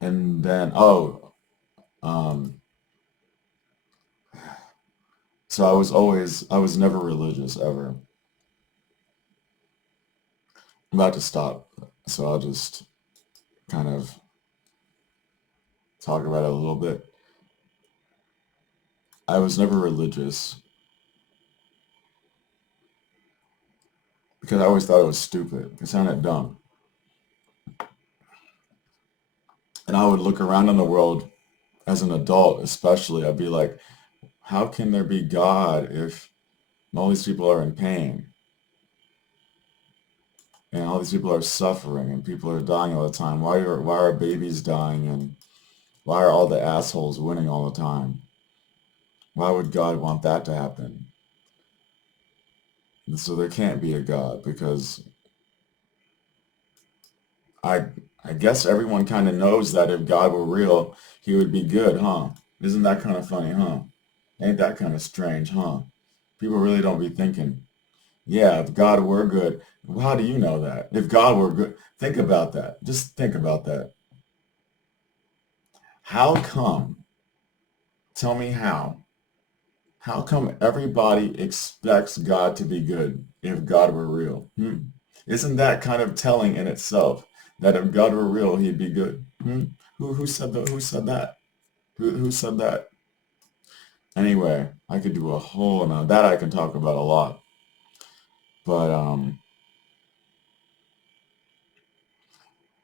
And then, um, so I was never religious ever. I'm about to stop. So I'll just kind of talk about it a little bit. I was never religious because I always thought it was stupid. It sounded dumb. And I would look around in the world as an adult, especially. I'd be like, how can there be God if all these people are in pain and all these people are suffering and people are dying all the time? Why are babies dying and why are all the assholes winning all the time? Why would God want that to happen? And so there can't be a God because I I guess everyone kind of knows that if God were real, he would be good, huh? Isn't that kind of funny, huh? Ain't that kind of strange, huh? People really don't be thinking, yeah, if God were good, well, how do you know that? If God were good, think about that. Just think about that. How come? Tell me how. How come everybody expects God to be good if God were real? Isn't that kind of telling in itself that if God were real, he'd be good? Who said that? Who said that? Who said that? Anyway, I could do a whole, now that I can talk about a lot. But,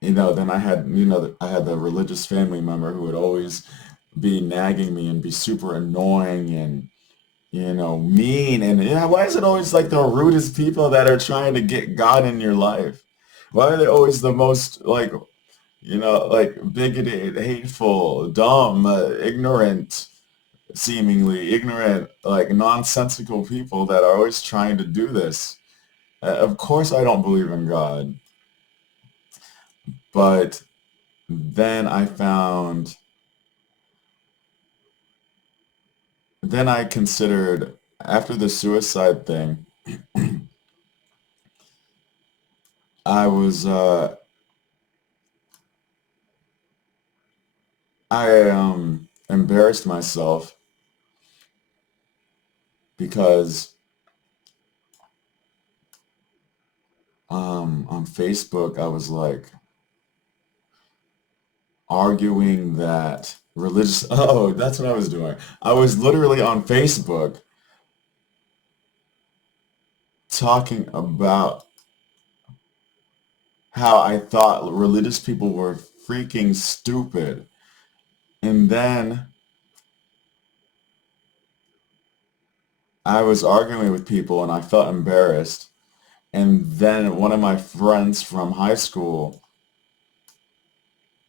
then I had, I had the religious family member who would always be nagging me and be super annoying and, mean. And yeah, why is it always like the rudest people that are trying to get God in your life? Why are they always the most like, like bigoted, hateful, dumb, ignorant, seemingly ignorant, like nonsensical people that are always trying to do this? Of course, I don't believe in God, but then I found, then I considered after the suicide thing, I was, I embarrassed myself because on Facebook I was like arguing that religious, oh, that's what I was doing. I was literally on Facebook talking about how I thought religious people were freaking stupid. And then I was arguing with people and I felt embarrassed. And then one of my friends from high school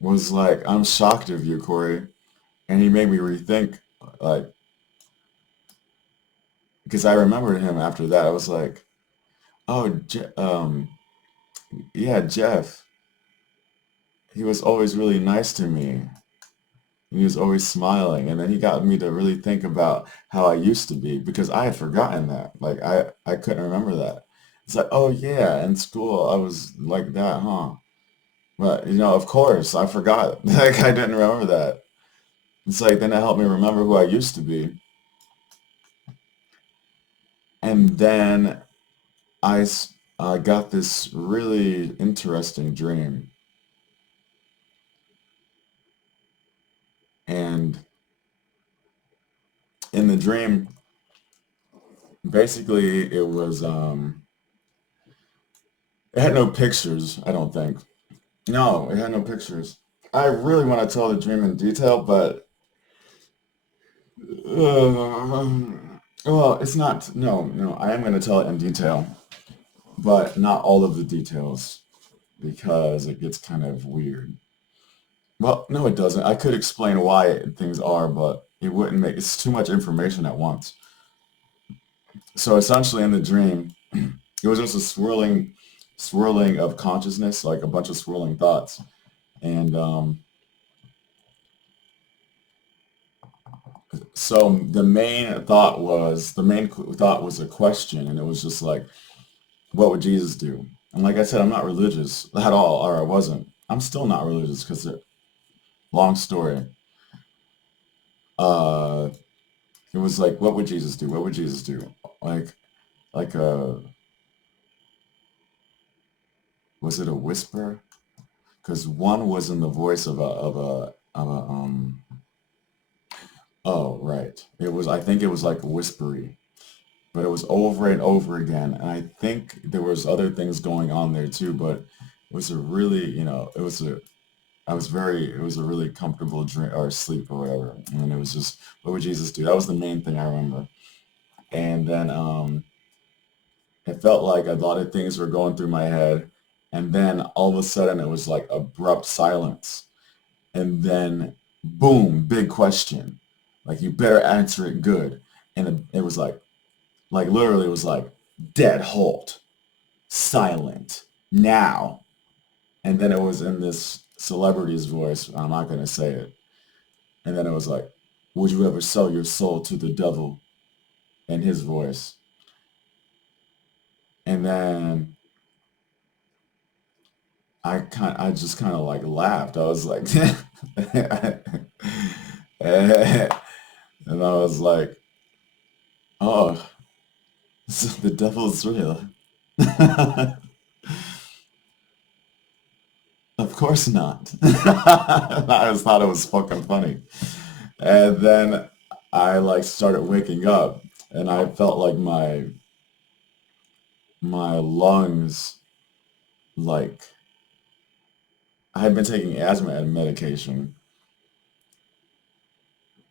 was like, I'm shocked of you, Corey. And he made me rethink, like, because I remembered him after that. I was like, oh, yeah, Jeff. He was always really nice to me. He was always smiling. And then he got me to really think about how I used to be because I had forgotten that. Like, I couldn't remember that. It's like, oh, yeah, in school I was like that, huh? But, of course, I forgot. Like, I didn't remember that. It's like, then it helped me remember who I used to be. And then I got this really interesting dream. And in the dream, basically, it had no pictures, I don't think. No, it had no pictures. I really want to tell the dream in detail, but well, it's not. No, no, I am going to tell it in detail, but not all of the details because it gets kind of weird. Well, no, it doesn't. I could explain why things are, but it wouldn't make, it's too much information at once. So essentially in the dream, it was just a swirling of consciousness, like a bunch of swirling thoughts. And so the main thought was a question, and it was just like, what would Jesus do? And like I said, I'm not religious at all, or I wasn't. I'm still not religious because, long story. Uh, it was like, what would Jesus do? What would Jesus do? Like, like a, was it a whisper? Because one was in the voice oh, right. It was, I think it was like whispery, but it was over and over again. And I think there was other things going on there too, but it was a really, it was a really comfortable dream or sleep or whatever. And it was just, what would Jesus do? That was the main thing I remember. And then it felt like a lot of things were going through my head. And then all of a sudden it was like abrupt silence. And then boom, big question. Like you better answer it good. And it was like literally it was like dead halt, silent, now. And then it was in this celebrity's voice. I'm not going to say it. And then it was like, would you ever sell your soul to the devil? In his voice. And then I just kind of like laughed. I was like, and I was like, oh, the devil's real. Of course not. I just thought it was fucking funny. And then I like started waking up and I felt like my lungs, like I had been taking asthma medication,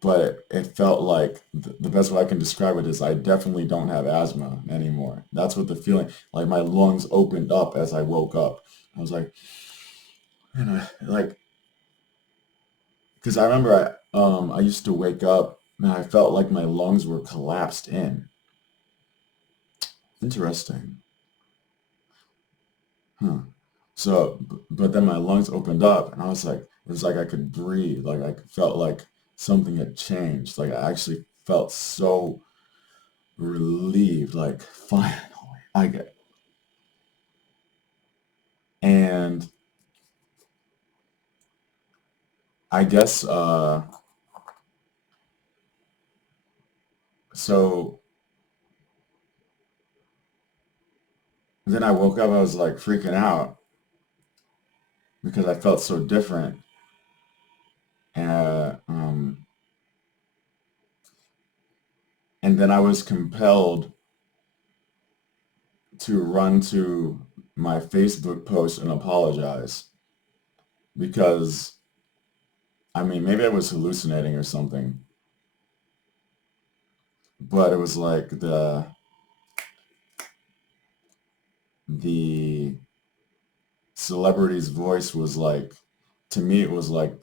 but it felt like the best way I can describe it is I definitely don't have asthma anymore. That's what the feeling, like my lungs opened up as I woke up. I was like, and like, because I remember I used to wake up and I felt like my lungs were collapsed in. Interesting. Huh. So, but then my lungs opened up and I was like, it was like I could breathe. Like I felt like something had changed. Like I actually felt so relieved. Like finally, I get. And I guess, so then I woke up, I was like freaking out because I felt so different. Uh, um, and then I was compelled to run to my Facebook post and apologize because, I mean, maybe I was hallucinating or something, but it was like the celebrity's voice was like, to me, it was like,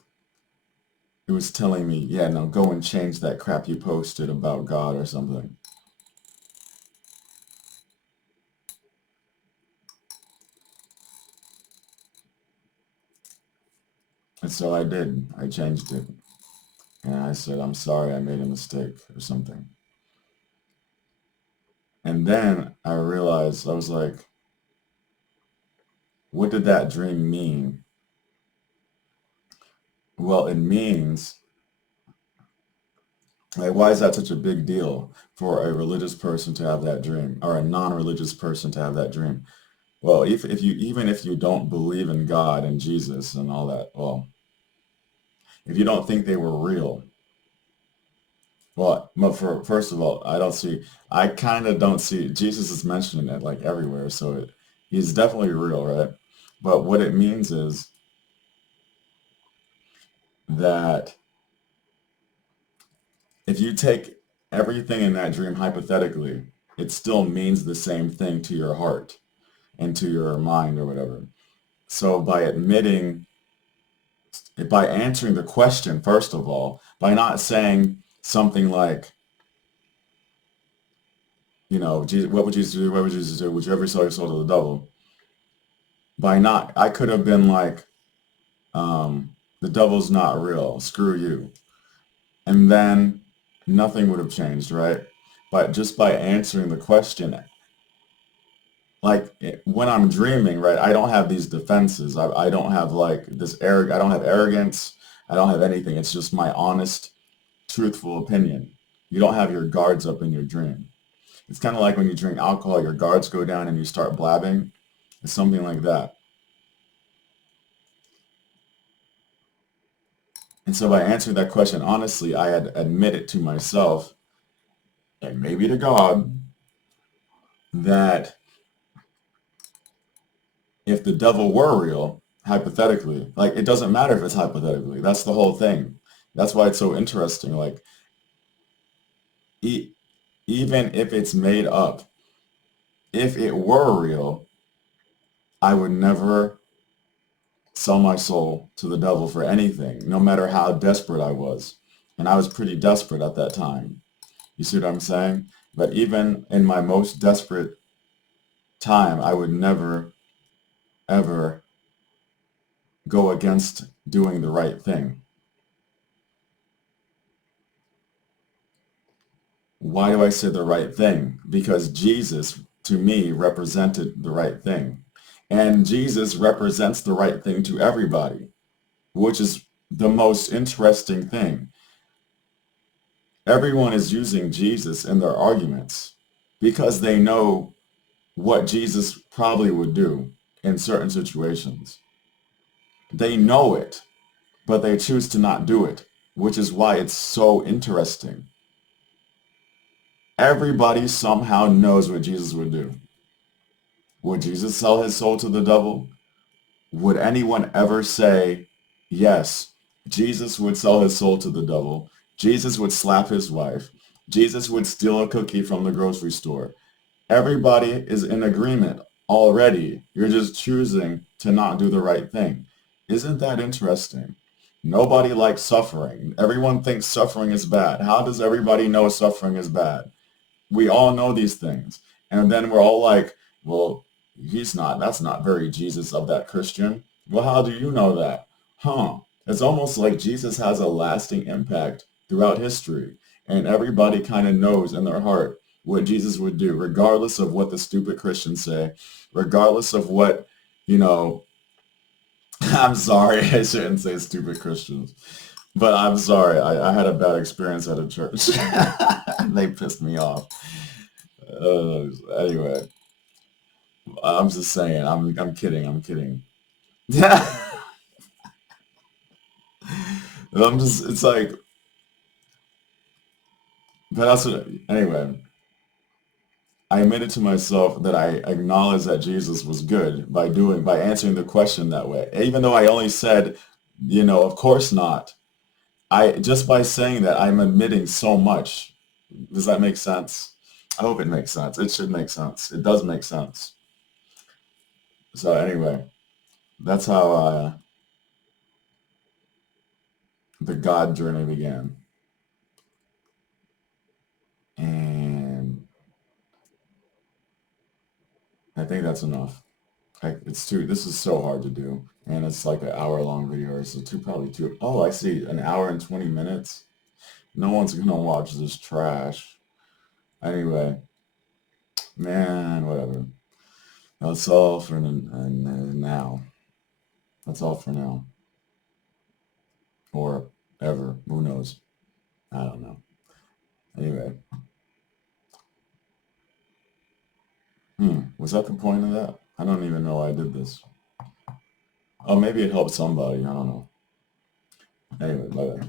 it was telling me, yeah, no, go and change that crap you posted about God or something. And so I did. I changed it. And I said, I'm sorry, I made a mistake or something. And then I realized, I was like, what did that dream mean? Well, it means, like, why is that such a big deal for a religious person to have that dream or a non-religious person to have that dream? Well, if you, even if you don't believe in God and Jesus and all that, well, if you don't think they were real, well, but for first of all, I kind of don't see, Jesus is mentioning it like everywhere, so he's definitely real, right? But what it means is that if you take everything in that dream hypothetically, it still means the same thing to your heart and to your mind or whatever. So by answering the question, first of all, by not saying something like, Jesus, what would Jesus do? What would Jesus do? Would you ever sell your soul to the devil? By not, I could have been like, the devil's not real. Screw you. And then nothing would have changed, right? But just by answering the question, like when I'm dreaming, right, I don't have these defenses. I don't have like I don't have arrogance. I don't have anything. It's just my honest, truthful opinion. You don't have your guards up in your dream. It's kind of like when you drink alcohol, your guards go down and you start blabbing. It's something like that. And so by answering that question honestly, I had admitted to myself and maybe to God that if the devil were real, hypothetically, like it doesn't matter if it's hypothetically. That's the whole thing. That's why it's so interesting. Like e even if it's made up, if it were real, I would never sell my soul to the devil for anything, no matter how desperate I was. And I was pretty desperate at that time. You see what I'm saying? But even in my most desperate time, I would never, ever go against doing the right thing. Why do I say the right thing? Because Jesus, to me, represented the right thing. And Jesus represents the right thing to everybody, which is the most interesting thing. Everyone is using Jesus in their arguments because they know what Jesus probably would do in certain situations. They know it, but they choose to not do it, which is why it's so interesting. Everybody somehow knows what Jesus would do. Would Jesus sell his soul to the devil? Would anyone ever say, yes, Jesus would sell his soul to the devil. Jesus would slap his wife. Jesus would steal a cookie from the grocery store. Everybody is in agreement already. You're just choosing to not do the right thing. Isn't that interesting? Nobody likes suffering. Everyone thinks suffering is bad. How does everybody know suffering is bad? We all know these things. And then we're all like, well, that's not very Jesus of that Christian. Well, how do you know that? Huh. It's almost like Jesus has a lasting impact throughout history. And everybody kind of knows in their heart what Jesus would do, regardless of what the stupid Christians say, regardless of what, you know, I'm sorry, I shouldn't say stupid Christians, but I'm sorry. I had a bad experience at a church. They pissed me off. Anyway, I'm just saying. I'm kidding. I'm kidding. Yeah. I'm just. It's like. But that's what. Anyway, I admitted to myself that I acknowledged that Jesus was good by answering the question that way. Even though I only said, of course not. I just by saying that I'm admitting so much. Does that make sense? I hope it makes sense. It should make sense. It does make sense. So anyway, that's how the God journey began. And I think that's enough. This is so hard to do. And it's like an hour long video, so probably two. Oh, I see, an hour and 20 minutes. No one's gonna watch this trash. Anyway, man, whatever. That's all for now. That's all for now. Or ever. Who knows? I don't know. Anyway. Was that the point of that? I don't even know why I did this. Oh, maybe it helped somebody. I don't know. Anyway, bye.